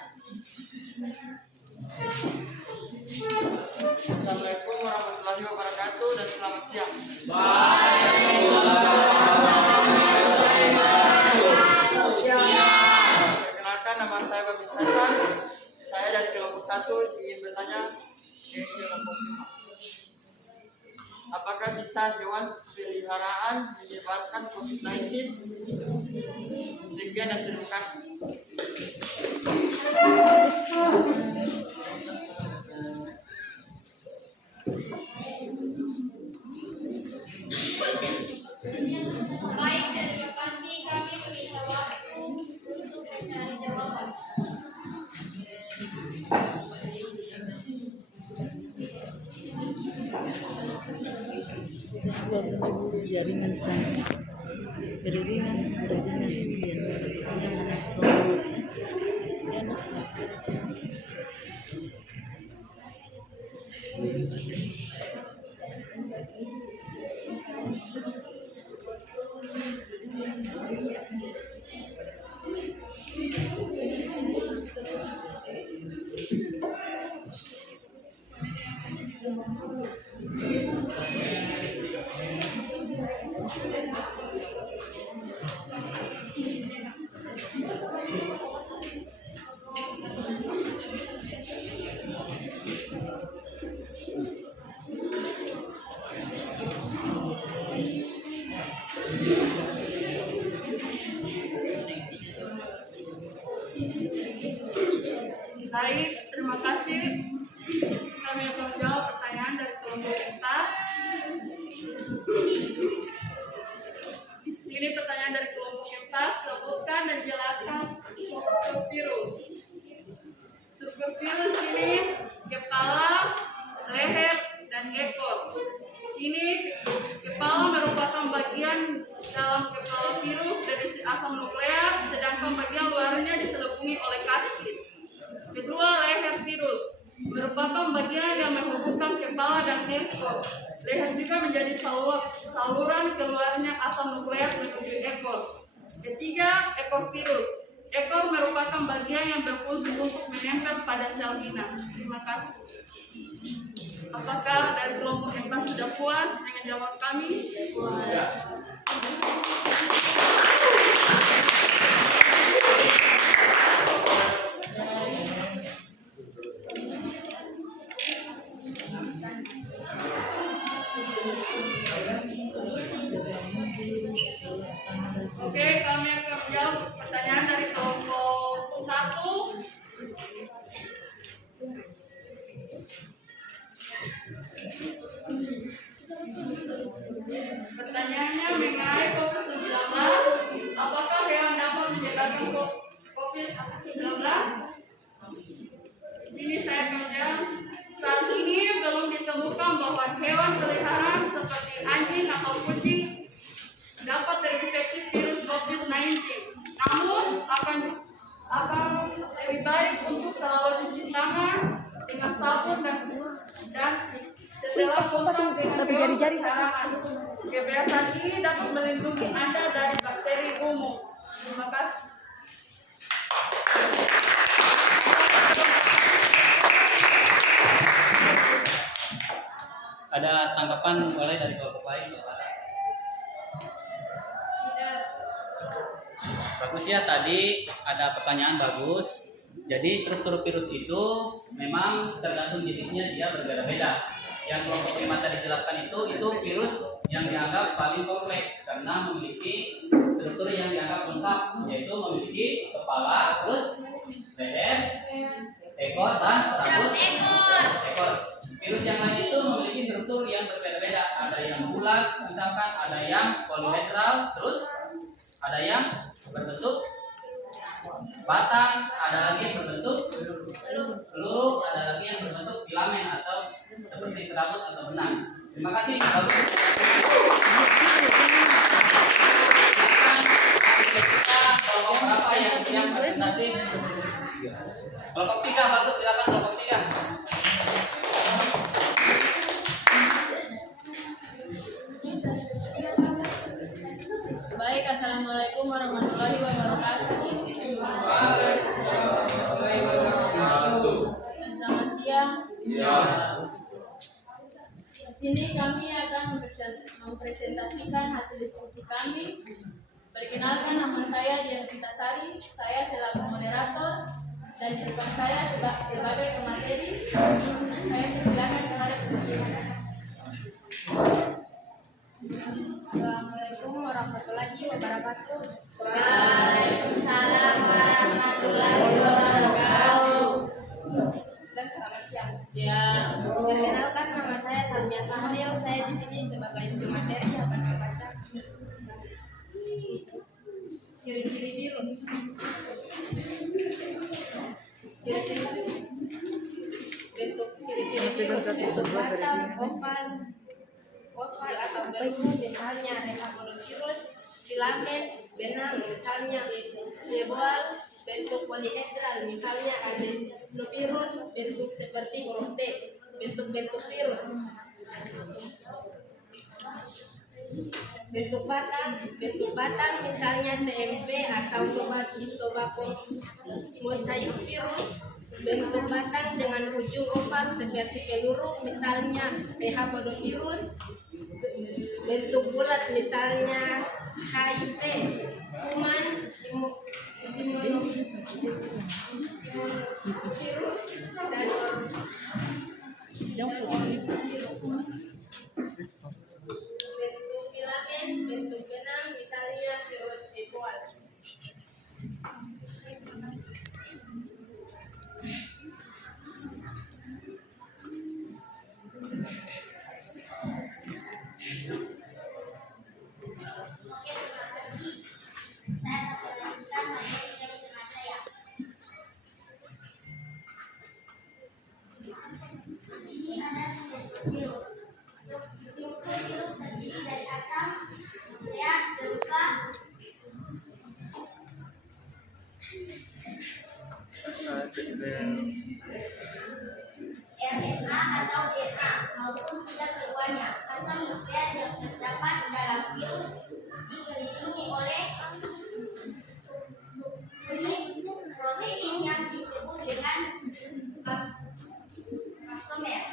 Assalamualaikum warahmatullahi wabarakatuh dan selamat siang. Perkenalkan, nama saya Babi Hasan. Saya dari kelompok 1 ingin bertanya ke kelompok 5. Apakah bisa hewan peliharaan menyebarkan COVID-19? Sekian dan terima kasih. Baik, terima kasih. Kami meminta waktu untuk mencari jawaban. Jaringan sana. Jaringan Baik, terima kasih. Kami akan menjawab pertanyaan dari kelompok kita. Ini pertanyaan dari kelompok kita. Sebutkan dan jelaskan struktur virus. Struktur virus ini kepala, leher, dan ekor. Ini kepala merupakan bagian dalam kepala virus dari asam nukleat, sedangkan bagian luarnya diselimuti oleh kastil. Kedua, leher virus merupakan bagian yang menghubungkan kepala dan ekor. Leher juga menjadi saluran keluarnya asam nukleat menuju ekor. Ketiga, ekor virus. Ekor merupakan bagian yang berfungsi untuk menempel pada sel inang. Terima kasih. Apakah dari kelompok 4 sudah puas dengan jawaban kami? Oke, kami akan menjawab pertanyaan dari kelompok 1. Pertanyaannya mengenai COVID-19. Apakah hewan dapat menyebabkan COVID-19? Di sini saya akan menjawab. Saat ini belum ditemukan bahwa hewan peliharaan seperti anjing atau kucing dapat terinfeksi virus COVID-19. Namun akan lebih baik untuk selalu cuci tangan dengan sabun dan setelah kontak dengan hewan peliharaan. Kebiasaan ini dapat melindungi Anda dari bakteri umum. Terima kasih. Ada tanggapan boleh dari kelompok lain? Bagus ya, tadi ada pertanyaan bagus. Jadi struktur virus itu memang tergantung jenisnya, dia berbeda-beda. Yang kelompok 5 tadi jelaskan itu virus yang dianggap paling kompleks karena memiliki struktur yang dianggap lengkap, yaitu memiliki kepala, terus leher, ekor, dan rambut ekor. Virus yang lain itu memiliki struktur yang berbeda-beda. Ada yang bulat, misalkan ada yang polihedral, terus ada yang berbentuk batang, ada lagi yang berbentuk peluru, ada lagi yang berbentuk filamen atau seperti serabut atau benang. Terima kasih. Bagus. Kita kelompok berapa yang siap presentasi? Kelompok 3, bagus, silakan kelompok 3. Baik, assalamualaikum warahmatullahi wabarakatuh. Selamat siang. Di sini kami akan mempresentasikan hasil diskusi kami. Perkenalkan, nama saya Dian Sari. Saya selaku moderator dan di depan saya sebagai pemateri. Saya persilakan kepada pembicara. Assalamualaikum warahmatullahi wabarakatuh. Waalaikumsalam warahmatullahi wabarakatuh. Dan selamat siang. Ya, Perkenalkan, nama saya Salmia Sahril. Saya di sini sebagai pemateri akan membaca ciri-ciri virus. Bentuk ciri-ciri virus, bentuk batang, oval atau berungu, misalnya rehabolovirus, filamen, benang, misalnya leboal, bentuk polihedral, misalnya adenovirus, bentuk seperti huruf T, bentuk-bentuk virus. Bentuk batang misalnya TMV atau tobacco mosaic virus. Bentuk batang dengan ujung oval seperti peluru misalnya rehabolovirus. Bentuk bulat misalnya HIV, kuman, imunovirus dan bentuk filamen, bentuk benang misalnya virus Ebola. RNA atau DNA maupun tidak keduanya. Asam nukleat yang terdapat dalam virus dikelilingi oleh subunit protein yang disebut dengan kapsomer.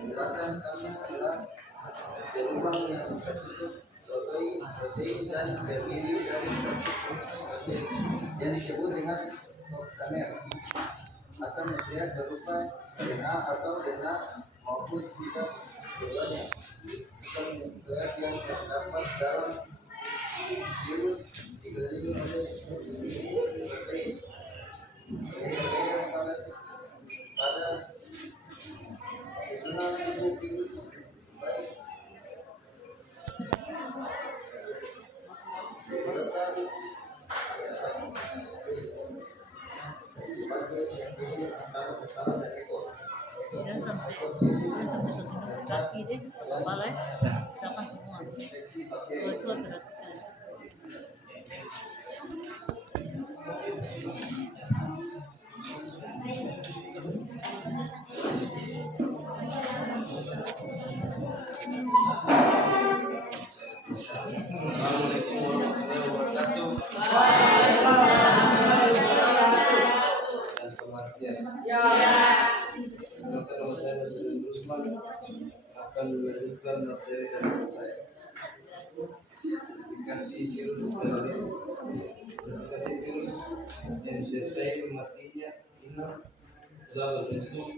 Penjelasan kami adalah lubang yang tertutup protein dan terdiri dari protein yang disebut dengan oksamer. Asam nukleat berupa DNA atau DNA maupun tidak keduanya. Asam nukleat yang terdapat dalam virus dikelilingi oleh protein. Protein pada susunan tubuh virus baik serta sebagai penghubung antara kepala dan ekor. Dan sampai satu kaki deh, kepala ya, misalkan semua. Itu berarti. Assalamualaikum warahmatullahi wabarakatuh. Dan selamat siang. Perkenalkan nama saya Nasruddin Rusman, akan melanjutkan materi dari saya. Aplikasi virus yang disertai matinya inang telah berbentuk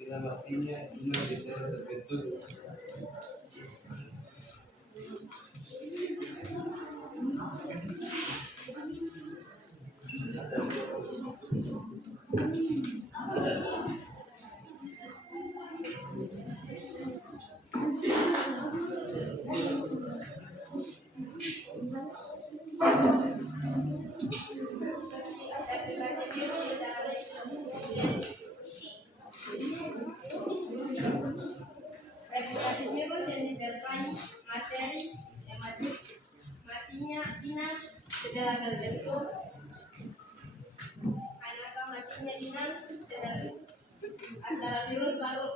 bila matinya inang telah terbentuk replikasi virus yang disertai materi matinya inang setelah terbentuk. Anaka matinya inang antara virus baru.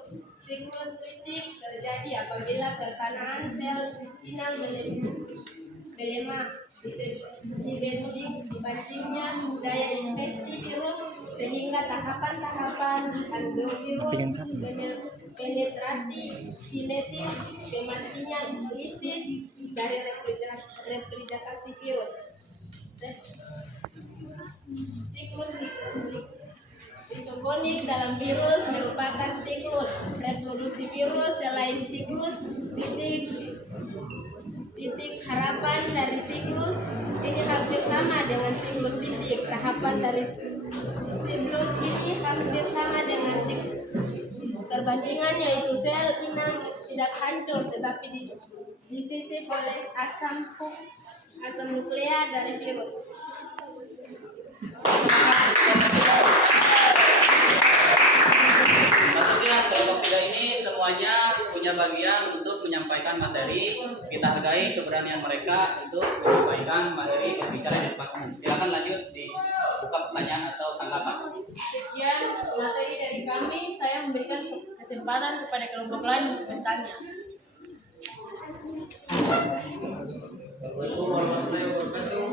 Siklus kritik terjadi apabila pertanahan sel inang melemah dibantingnya daya infeksi virus sehingga tahapan-tahapan antivirus penetrasi sinetis kematinya lisis dari replikasi virus. Siklus lisogonik dalam virus merupakan siklus reproduksi virus. Selain siklus titik harapan dari siklus ini hampir sama dengan siklus titik. Tahapan dari siklus ini hampir sama dengan siklus. Perbandingannya yaitu sel inang tidak hancur tetapi disisip oleh asam nukleat dari virus. Maksudnya kelompok 3 ini semuanya punya bagian untuk menyampaikan materi. Kita hargai keberanian mereka untuk menyampaikan materi berbicara di depan umum. Silakan lanjut dibuka pertanyaan atau tanggapan. Sekian materi dari kami. Saya memberikan kesempatan kepada kelompok lain untuk bertanya. Assalamualaikum warahmatullahi wabarakatuh.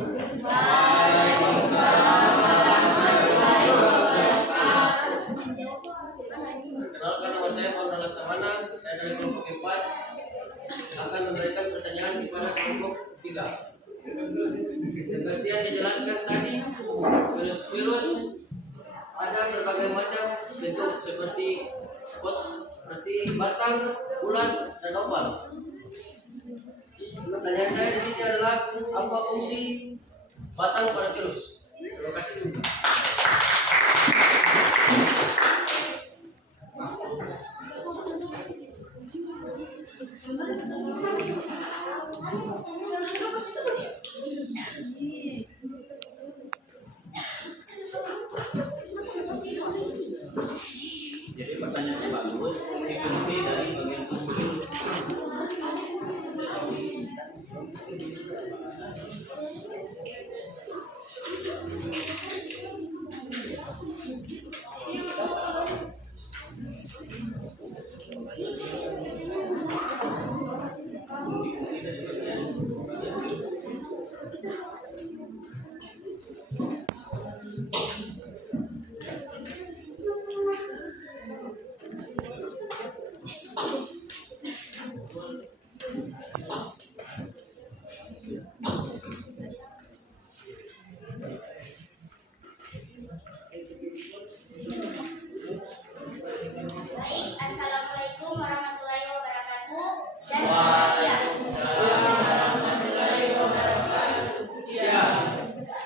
Perkenalkan nama saya Fahmi Laksamana. Saya dari kelompok 4 akan memberikan pertanyaan kepada kelompok 3. Seperti yang dijelaskan tadi, virus ada berbagai macam bentuk seperti batang, bulat, dan oval. Pertanyaan saya di sini adalah apa fungsi batang pada virus? Terima kasih. Jadi pertanyaannya bagus, fungsi dari bagian tubuh virus. Baik, Assalamualaikum warahmatullahi wabarakatuh dan selamat siang.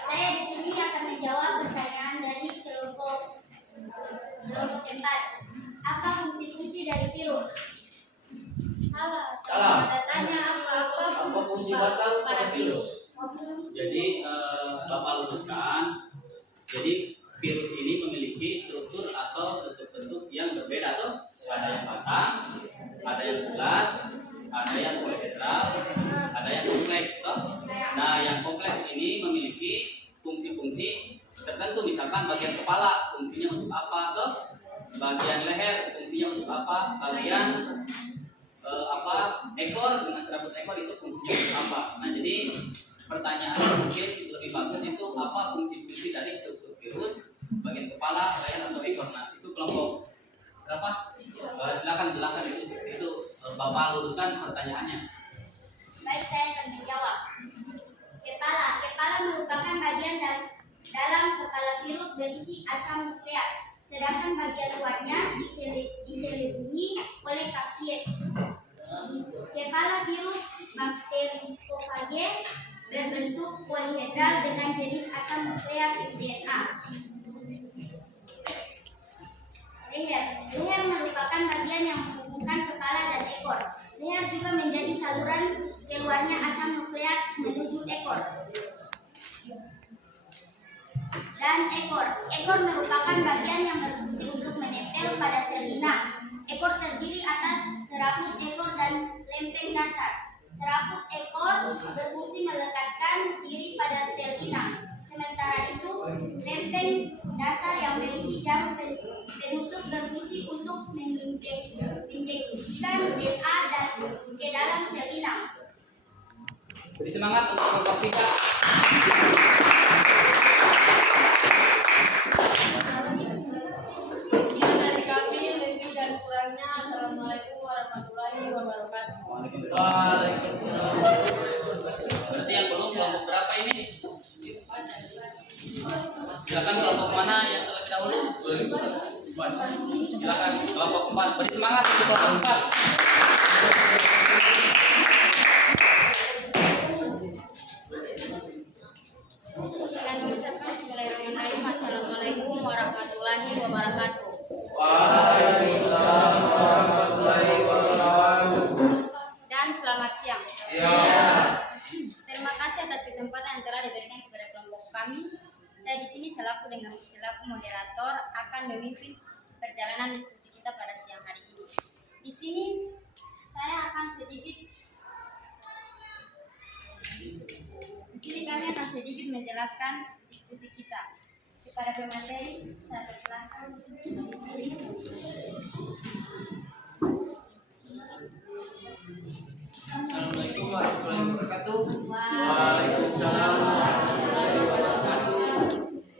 Saya di sini akan menjawab pertanyaan dari kelompok 4. Apa fungsi-fungsi dari virus? Salah. Salah. Ada tanya apa fungsi batang pada virus? Jadi Bapak luruskan. Jadi virus ini memiliki struktur atau bentuk-bentuk yang berbeda tuh. Ada yang batang, ada yang bulat, ada yang poliedral, ada yang kompleks toh. Nah, yang kompleks ini memiliki fungsi-fungsi tertentu. Misalkan bagian kepala fungsinya untuk apa tuh? Bagian leher fungsinya untuk apa? Bagian ekor dengan serabut ekor itu fungsinya untuk apa? Nah, jadi pertanyaan mungkin lebih bagus itu apa fungsi-fungsi dari struktur virus bagian kepala, leher atau ekor. Nah, itu kelompok berapa? Silakan jelaskan itu Bapak luruskan pertanyaannya. Baik, saya akan menjawab. Kepala merupakan bagian dalam kepala virus berisi asam nukleat, sedangkan bagian luarnya diselimuti oleh kapsid. Kepala virus bakteriofage berbentuk polihedral dengan jenis asam nukleat DNA. Leher merupakan bagian yang menghubungkan kepala dan ekor. Leher juga menjadi saluran keluarnya asam nukleat menuju ekor. Dan ekor merupakan bagian yang berfungsi untuk menempel pada sel inang. Ekor terdiri atas serabut ekor dan lempeng dasar. Serabut ekor berfungsi melekatkan diri pada sel inang. Sementara itu, lempeng dasar yang berisi jarum penusuk berfungsi untuk menginjeksikan DNA dan ke dalam sel inang. Beri semangat untuk kelompok 3. Sekian dari kami, lebih dan kurangnya. Assalamualaikum warahmatullahi wabarakatuh. Waalaikumsalam. Berarti yang belum kelompok berapa ini? Silakan kelompok mana yang terlebih dahulu? Silakan kelompok 4. Beri semangat untuk kelompok 4. Dengan mengucapkan bismillahirrahmanirrahim. Assalamualaikum warahmatullahi wabarakatuh. Waalaikumsalam warahmatullahi wabarakatuh. Dan selamat siang. Ya. Terima kasih atas kesempatan yang telah diberikan kepada kelompok kami. Saya di sini selaku moderator akan memimpin perjalanan diskusi kita pada siang hari ini. Di sini saya akan kami akan sedikit menjelaskan diskusi kita. Kepada pemateri, saya persilakan. Assalamualaikum warahmatullahi wabarakatuh. Waalaikumsalam warahmatullahi wabarakatuh.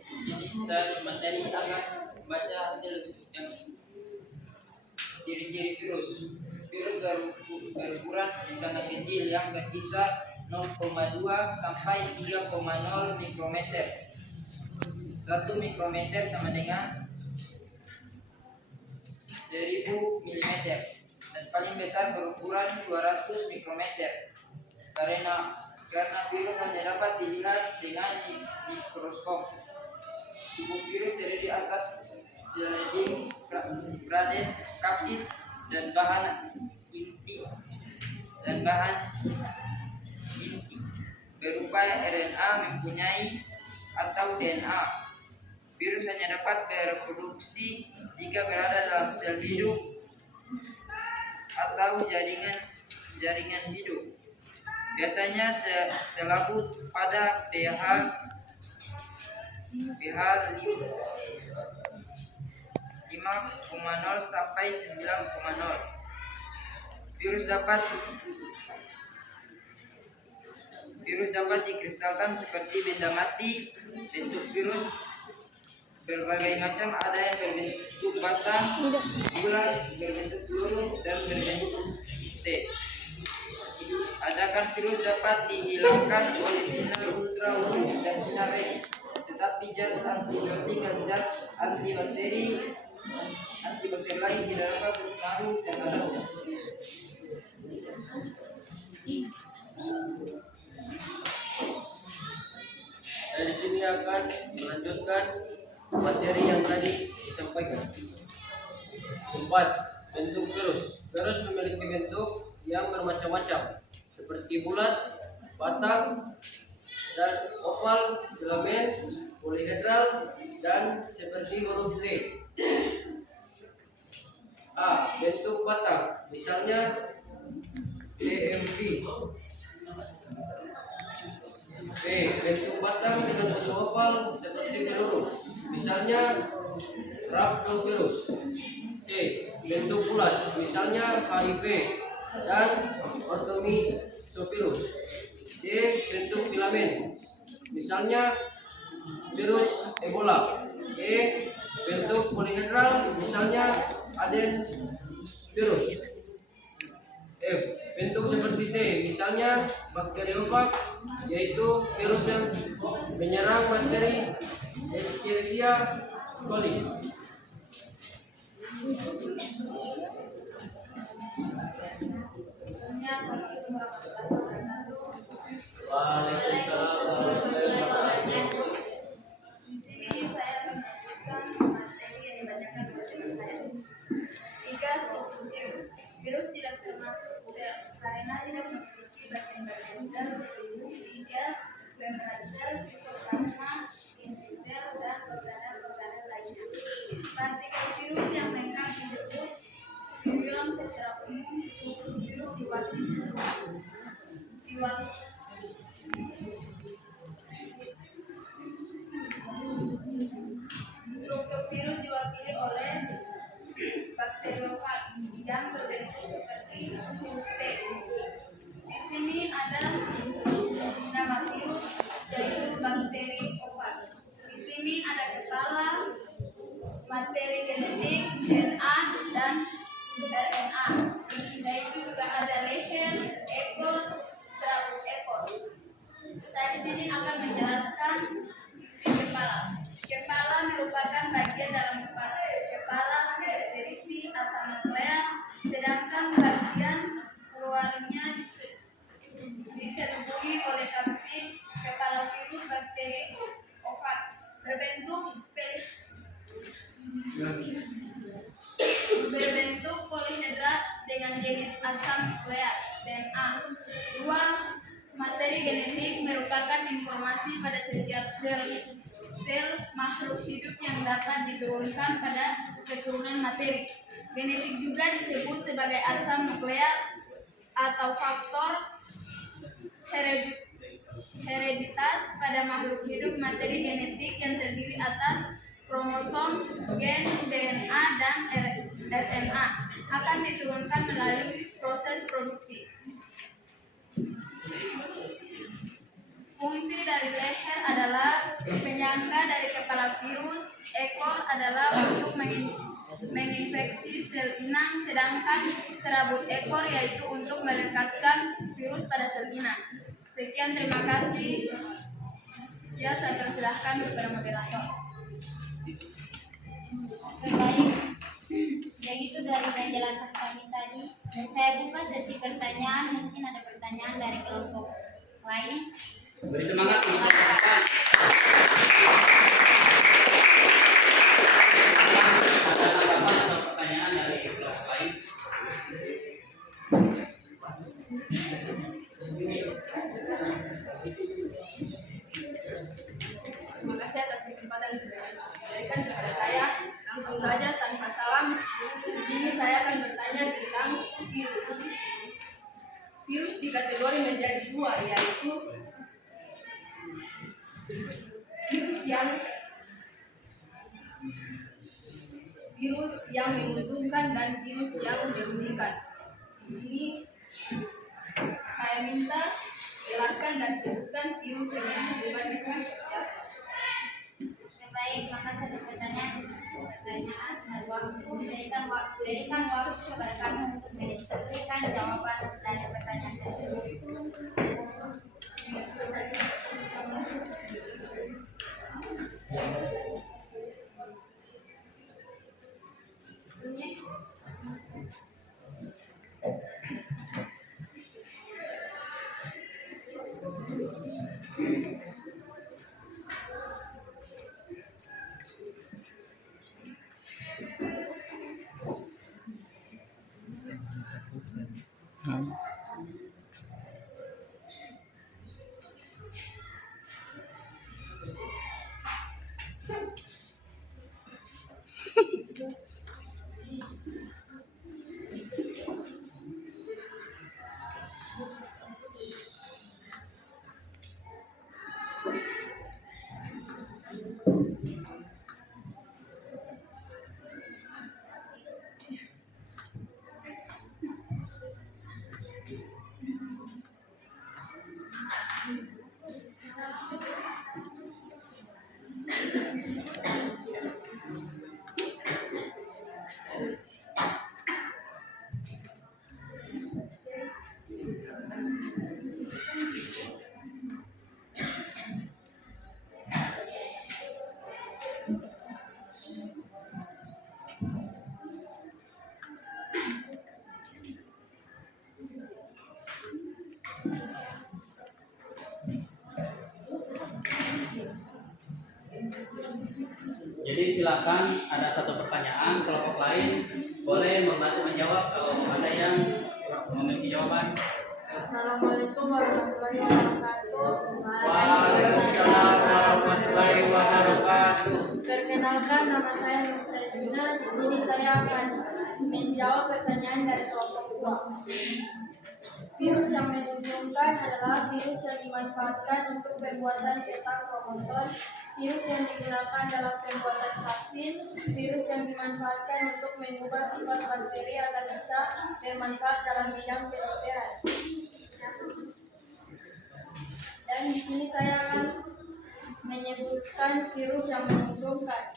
Di sini saya materi akan membaca hasil diskusi kami. Ciri-ciri virus. Virus berukuran sangat kecil yang berkisar 0,2 sampai 3,0 mikrometer. 1 mikrometer sama dengan 1000 mm dan paling besar berukuran 200 mikrometer. Karena virus hanya dapat dilihat dengan mikroskop. Tubuh virus terdiri atas selebing, peraden, kapsid dan bahan inti berupa RNA mempunyai atau DNA. Virus hanya dapat bereproduksi jika berada dalam sel hidup atau jaringan hidup. Biasanya selaput pada pH pH 5,0 sampai 9,0. Virus dapat dikristalkan seperti benda mati. Bentuk virus berbagai macam, ada yang berbentuk batang, bulat, berbentuk peluru, dan berbentuk T. Adakah virus dapat dihilangkan oleh sinar ultraviolet dan sinar X? Tetapi zat antibiotik dan zat antibakteri lain tidak dapat berpengaruh terhadapnya. Saya di sini akan melanjutkan materi yang tadi disampaikan. 4. Bentuk virus. Virus memiliki bentuk yang bermacam-macam, seperti bulat, batang, dan oval, filamen, polihedral, dan seperti huruf T. A. Bentuk batang, misalnya DMV. B. Bentuk batang dengan bentuk oval seperti peluru, misalnya rhabdovirus. C. Bentuk bulat, misalnya HIV dan orthomisovirus. D. Bentuk filamen, misalnya virus Ebola. E. Bentuk polihedral, misalnya adenovirus. F. Bentuk seperti T, misalnya bakteriofag, yaitu virus yang menyerang bakteri Escherichia coli. Waalaikumsalam warahmatullahi wabarakatuh. Di sini saya menemukan materi yang dibacakan oleh teman saya. Jika virus tidak termasuk karena tidak memiliki bagian-bagian sel seperti ginjal, membran sel, sitoplasma, inti sel, dan organel-organel lainnya. Partikel virus yang mereka disebut virion secara umum. Virus struktur virus diwakili oleh bakteriofag yang berbentuk seperti huruf T. Di sini ada nama virus, yaitu bakteriofag. Di sini ada kepala, materi genetik, DNA, dan RNA. Yaitu juga ada leher, ekor, serabut ekor. Saya di sini akan menjelaskan isi kepala. Kepala merupakan bagian dalam kepala. Kepala berisi asam nukleat, sedangkan bagian luarnya diserubungi oleh kapsid kepala virus bakteriofag berbentuk polihedral dengan jenis asam nukleat DNA. Ruang materi genetik merupakan informasi pada setiap sel makhluk hidup yang dapat diturunkan pada keturunan materi. Genetik juga disebut sebagai asam nukleat atau faktor hereditas pada makhluk hidup. Materi genetik yang terdiri atas kromosom, gen, DNA, dan RNA akan diturunkan melalui proses produksi. Fungsi dari leher adalah penyangga dari kepala virus, ekor adalah untuk menginfeksi sel inang, sedangkan serabut ekor yaitu untuk melekatkan virus pada sel inang. Sekian, terima kasih. Ya, saya persilahkan kepada moderator. Baik, yang itu dari penjelasan kami tadi. Saya buka sesi pertanyaan. Mungkin ada pertanyaan dari kelompok lain. Beri semangat untuk pertanyaan dari kelompok lain. Terima kasih atas kesempatan yang diberikan kepada saya. Langsung saja tanpa salam. Di sini saya akan bertanya tentang virus. Virus dikategori menjadi dua, yaitu virus yang virus yang menguntungkan dan virus yang merugikan. Di sini saya minta jelaskan dan sebutkan virus yang menyebabkan itu ya. Baik, makasih atas pertanyaan dan waktu. Berikan waktu kepada kami untuk mendiskusikan jawaban dari pertanyaan tersebut. Jadi silakan, ada satu pertanyaan, kelompok lain boleh membantu menjawab kalau ada yang memiliki jawaban. Assalamualaikum warahmatullahi wabarakatuh. Waalaikumsalam warahmatullahi wabarakatuh. Perkenalkan, nama saya Nurta Juna. Di sini saya akan menjawab pertanyaan dari kelompok 2. Virus yang menunjukkan adalah virus yang dimanfaatkan untuk pembuatan peta kromosom, virus yang digunakan dalam pembuatan vaksin, virus yang dimanfaatkan untuk mengubah sifat bakteri agar bisa bermanfaat dalam bidang kedokteran. Dan di sini saya akan menyebutkan virus yang menguntungkan.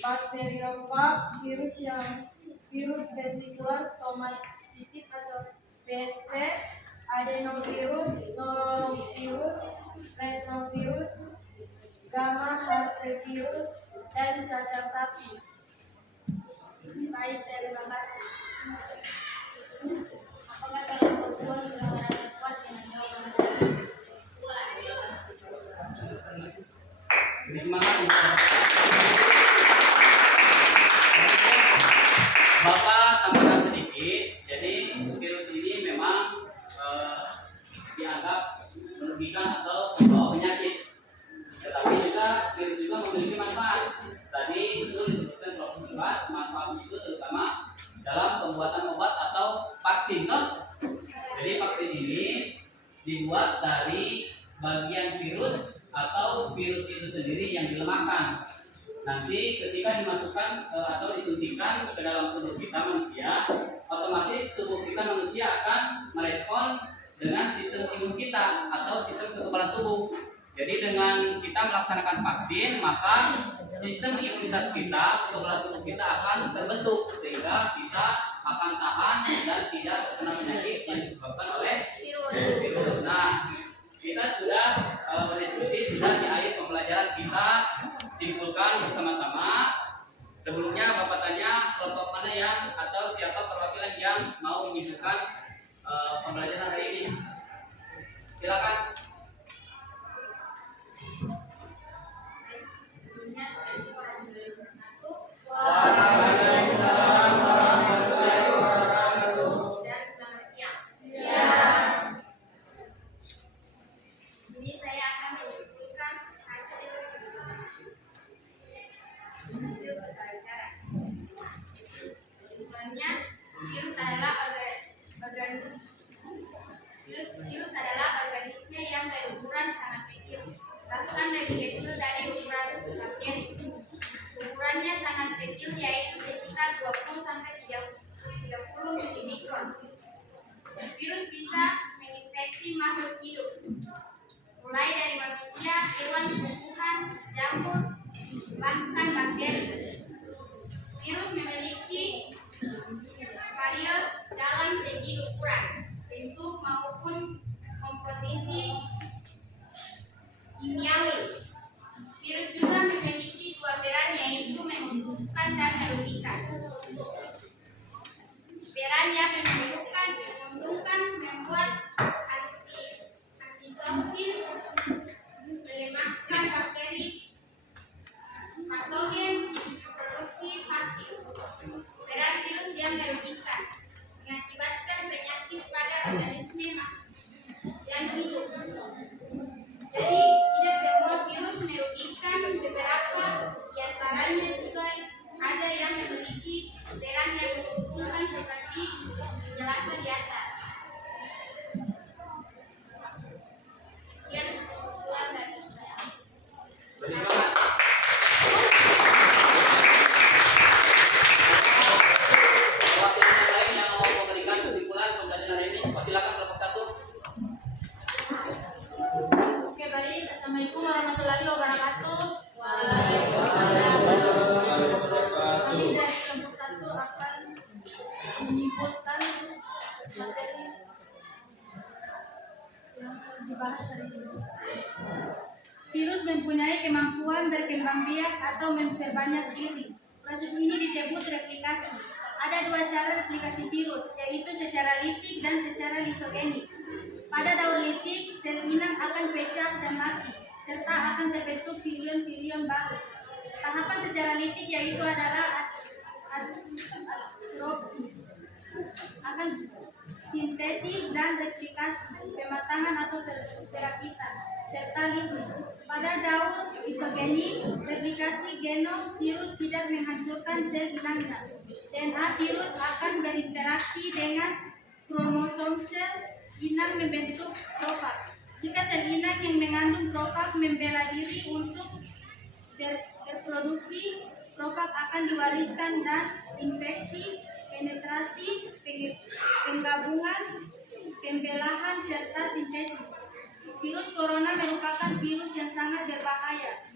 Bakteriofag, virus vesicular stomatitis atau VSV, adenovirus, norovirus, rhinovirus, gamma herpesvirus, dan cacar sapi. Baik, terima kasih. Apakah kelompok 2 sudah merasa puas dengan jawaban tersebut? Semangat. Bapak tambahkan sedikit. Jadi virus ini memang dianggap merugikan atau membawa penyakit. Tetapi juga virus juga memiliki manfaat. Tadi itu disebutkan kelompok 4, manfaat itu terutama dalam pembuatan obat atau vaksin, toh. Jadi vaksin ini dibuat dari bagian virus atau virus itu sendiri yang dilemahkan. Nanti ketika dimasukkan atau disuntikan ke dalam tubuh kita manusia, otomatis tubuh kita manusia akan merespon dengan sistem imun kita atau sistem kekebalan tubuh. Jadi dengan kita melaksanakan vaksin, maka sistem imunitas kita, kekebalan tubuh kita akan terbentuk sehingga kita akan tahan dan tidak terkena penyakit yang disebabkan oleh virus. Nah, kita sudah berdiskusi sudah di akhir pembelajaran kita simpulkan bersama-sama. Sebelumnya Bapak tanya kelompok mana yang atau siapa perwakilan yang mau menyimpulkan pembelajaran hari ini. Silakan. Waalaikumsalam warahmatullahi wabarakatuh. Dan selamat siang. Siang. Ini saya akan menyimpulkan hasil wawancara. Kesimpulannya, virus adalah organisme sekitar 20 sampai 30 milimikron. Virus bisa menginfeksi makhluk hidup, mulai dari manusia, hewan, tumbuhan, jamur, bahkan bakteri. Virus memiliki varios dalam segi ukuran, bentuk maupun komposisi kimiawi. Virus juga memiliki dua peran, yaitu menumbuhkan dan merugikan. Peran yang menguntungkan membuat antitoksin, melemahkan bakteri patogen, produksi vaksin. Peran virus yang merugikan mengakibatkan penyakit pada organisme yang hidup. Jadi tidak semua virus merugikan, beberapa diantaranya juga ada yang memiliki peran yang menguntungkan seperti dijelaskan di atas. Sekian kesimpulan dari saya. Beri semangat. Wakil yang lain yang mau memberikan kesimpulan pembelajaran hari ini, silakan kelompok 1. Oke, baik. Assalamualaikum warahmatullahi wabarakatuh. Kami dari kelompok 1 akan menyimpulkan materi yang dibahas hari ini. Virus mempunyai kemampuan berkembang biak atau memperbanyak diri. Proses ini disebut replikasi. Ada dua cara replikasi virus, yaitu secara litik dan secara lisogenik. Pada daur litik, sel inang akan pecah dan mati, serta akan terbentuk virion-virion baru. Tahapan secara litik yaitu adalah adsorpsi, akan sintesis dan replikasi, pematangan atau perakitan, serta lisis. Pada daur isogenik, replikasi genom virus tidak menghancurkan sel inangnya. DNA virus akan berinteraksi dengan kromosom sel inang membentuk profag. Jika sel inang yang mengandung profag membela diri untuk berproduksi, profag akan diwariskan dan infeksi, penetrasi, penggabungan, pembelahan, serta sintesis. Virus corona merupakan virus yang sangat berbahaya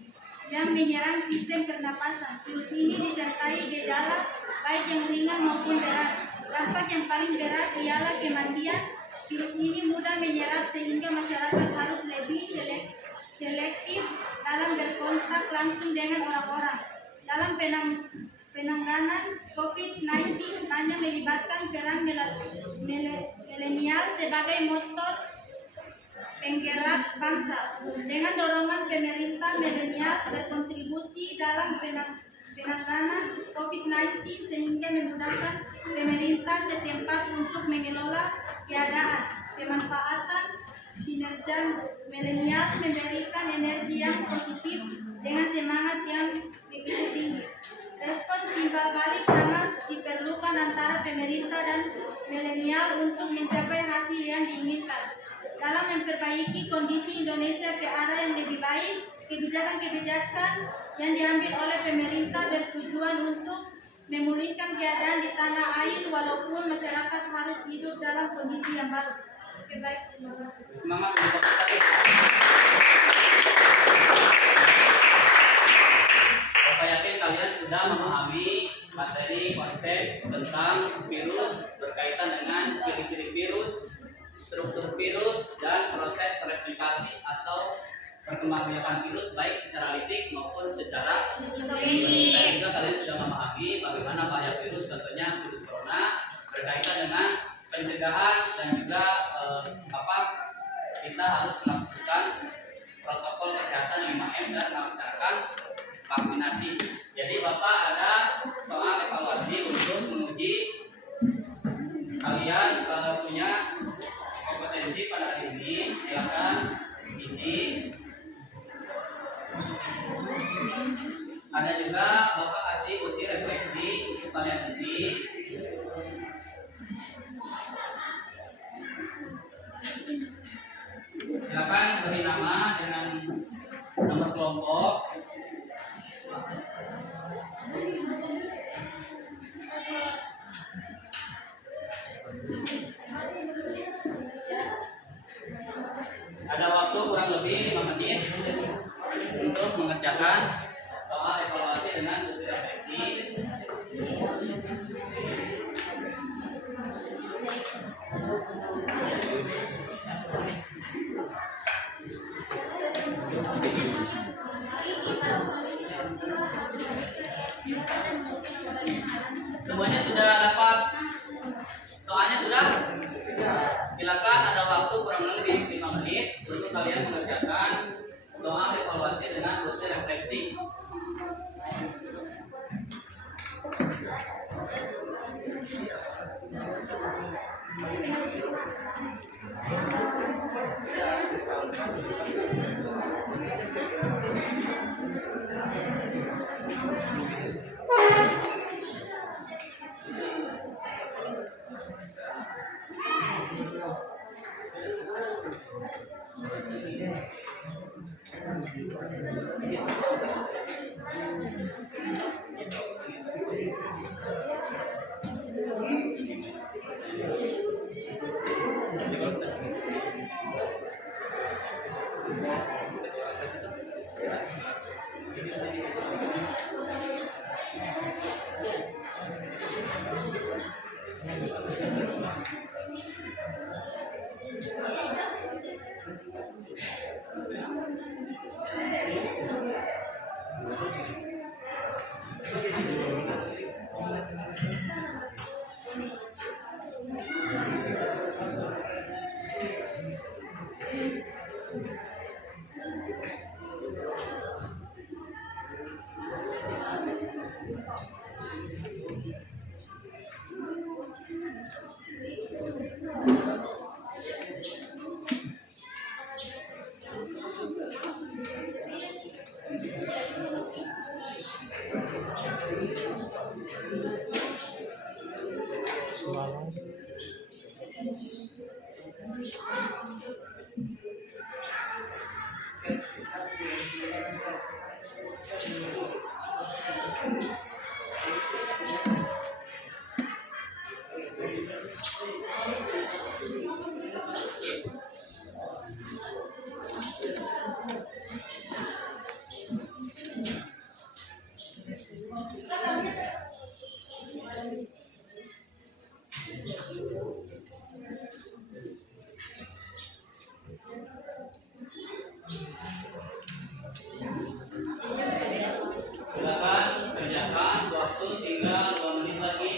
yang menyerang sistem pernapasan. Virus ini disertai gejala baik yang ringan maupun berat. Dampak yang paling berat ialah kematian. Virus ini mudah menyerap sehingga masyarakat harus lebih selektif dalam berkontak langsung dengan orang-orang. Dalam penanganan COVID-19 hanya melibatkan peran milenial sebagai motor penggerak bangsa. Dengan dorongan pemerintah, milenial berkontribusi dalam penanganan COVID-19 sehingga memudahkan pemerintah setempat untuk mengelola keadaan. Pemanfaatan kinerja milenial memberikan energi yang positif dengan semangat yang begitu tinggi. Respon timbal balik sangat diperlukan antara pemerintah dan milenial untuk mencapai hasil yang diinginkan. Dalam memperbaiki kondisi Indonesia ke arah yang lebih baik, kebijakan-kebijakan yang diambil oleh pemerintah bertujuan untuk memulihkan keadaan di tanah air walaupun masyarakat harus hidup dalam kondisi yang baru. Oke, baik, terima kasih. Semangat untuk kita. Bapak yakin kalian sudah memahami materi konsep tentang virus berkaitan dengan ciri-ciri virus, struktur virus, dan proses replikasi atau perkembangbiakan virus baik secara litik maupun secara isogenik. Dan juga kalian sudah memahami bagaimana bahaya virus, contohnya virus corona, berkaitan dengan pencegahan dan juga apa kita harus melakukan protokol kesehatan 5M dan melaksanakan vaksinasi. Jadi Bapak ada soal evaluasi untuk menguji kalian punya kompetensi pada hari ini. Silakan isi. Ada juga Bapak kasih uji refleksi untuk kalian isi. Silakan beri nama dengan nomor kelompok. kurang lebih 5 menit untuk mengerjakan soal evaluasi dengan refleksi. Semuanya sudah dapat soalnya sudah? Silakan, ada waktu kurang lebih 5 menit untuk kalian mengerjakan soal evaluasi dengan rute refleksi. Silakan kerjakan, waktu tinggal 2 menit lagi.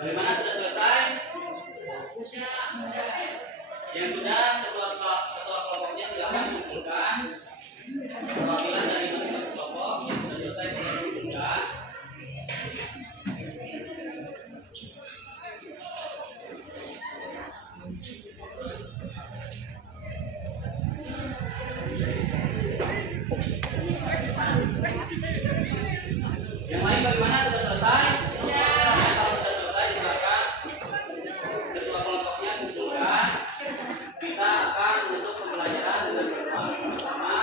Bagaimana, sudah selesai? Yang sudah, ketua kelompoknya silakan mengumpulkan perwakilan dari masing-masing kelompok yang sudah selesai dengan mengumpulkan. Yang lain bagaimana, sudah selesai? Ya, kalau sudah selesai silakan ketua kelompoknya kumpulkan. Kita akan menutup pembelajaran dengan bersama-sama.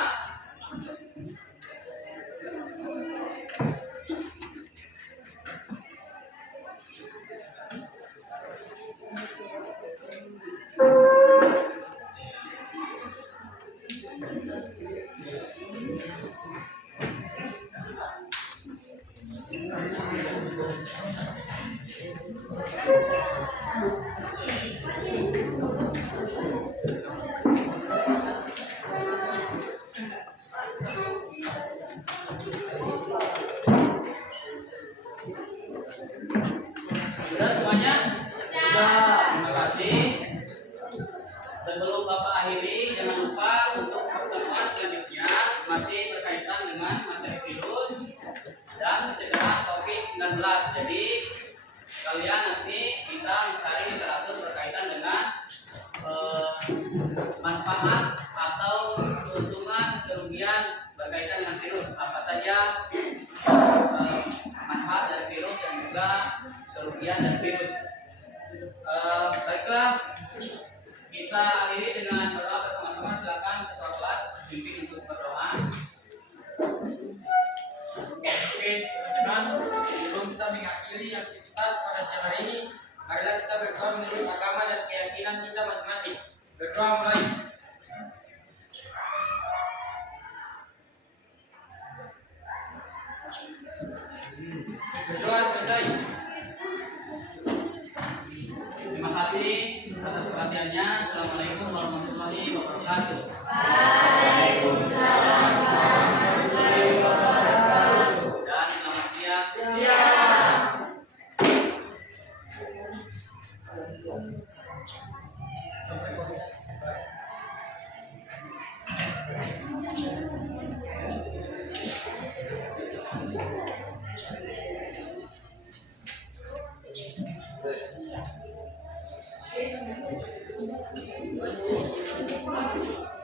Sebelum Bapak akhiri, jangan lupa untuk pertemuan selanjutnya masih berkaitan dengan materi virus dan pencegahan COVID-19. Jadi kalian nanti bisa mencari literatur berkaitan dengan manfaat atau keuntungan kerugian berkaitan dengan virus, apa saja manfaat dari virus dan juga kerugian dari virus. Baiklah, kita akhiri dengan berdoa bersama-sama. Silakan ketua kelas pimpin untuk berdoa. Oke, teman-teman, sebelum kita mengakhiri aktivitas pada siang hari ini, marilah kita berdoa menurut agama dan keyakinan kita masing-masing. Berdoa mulai. Berdoa selesai. Terima kasih atas perhatiannya. Assalamualaikum warahmatullahi wabarakatuh. Waalaikumsalam warahmatullahi wabarakatuh. Dan selamat siang. Siap. Baik.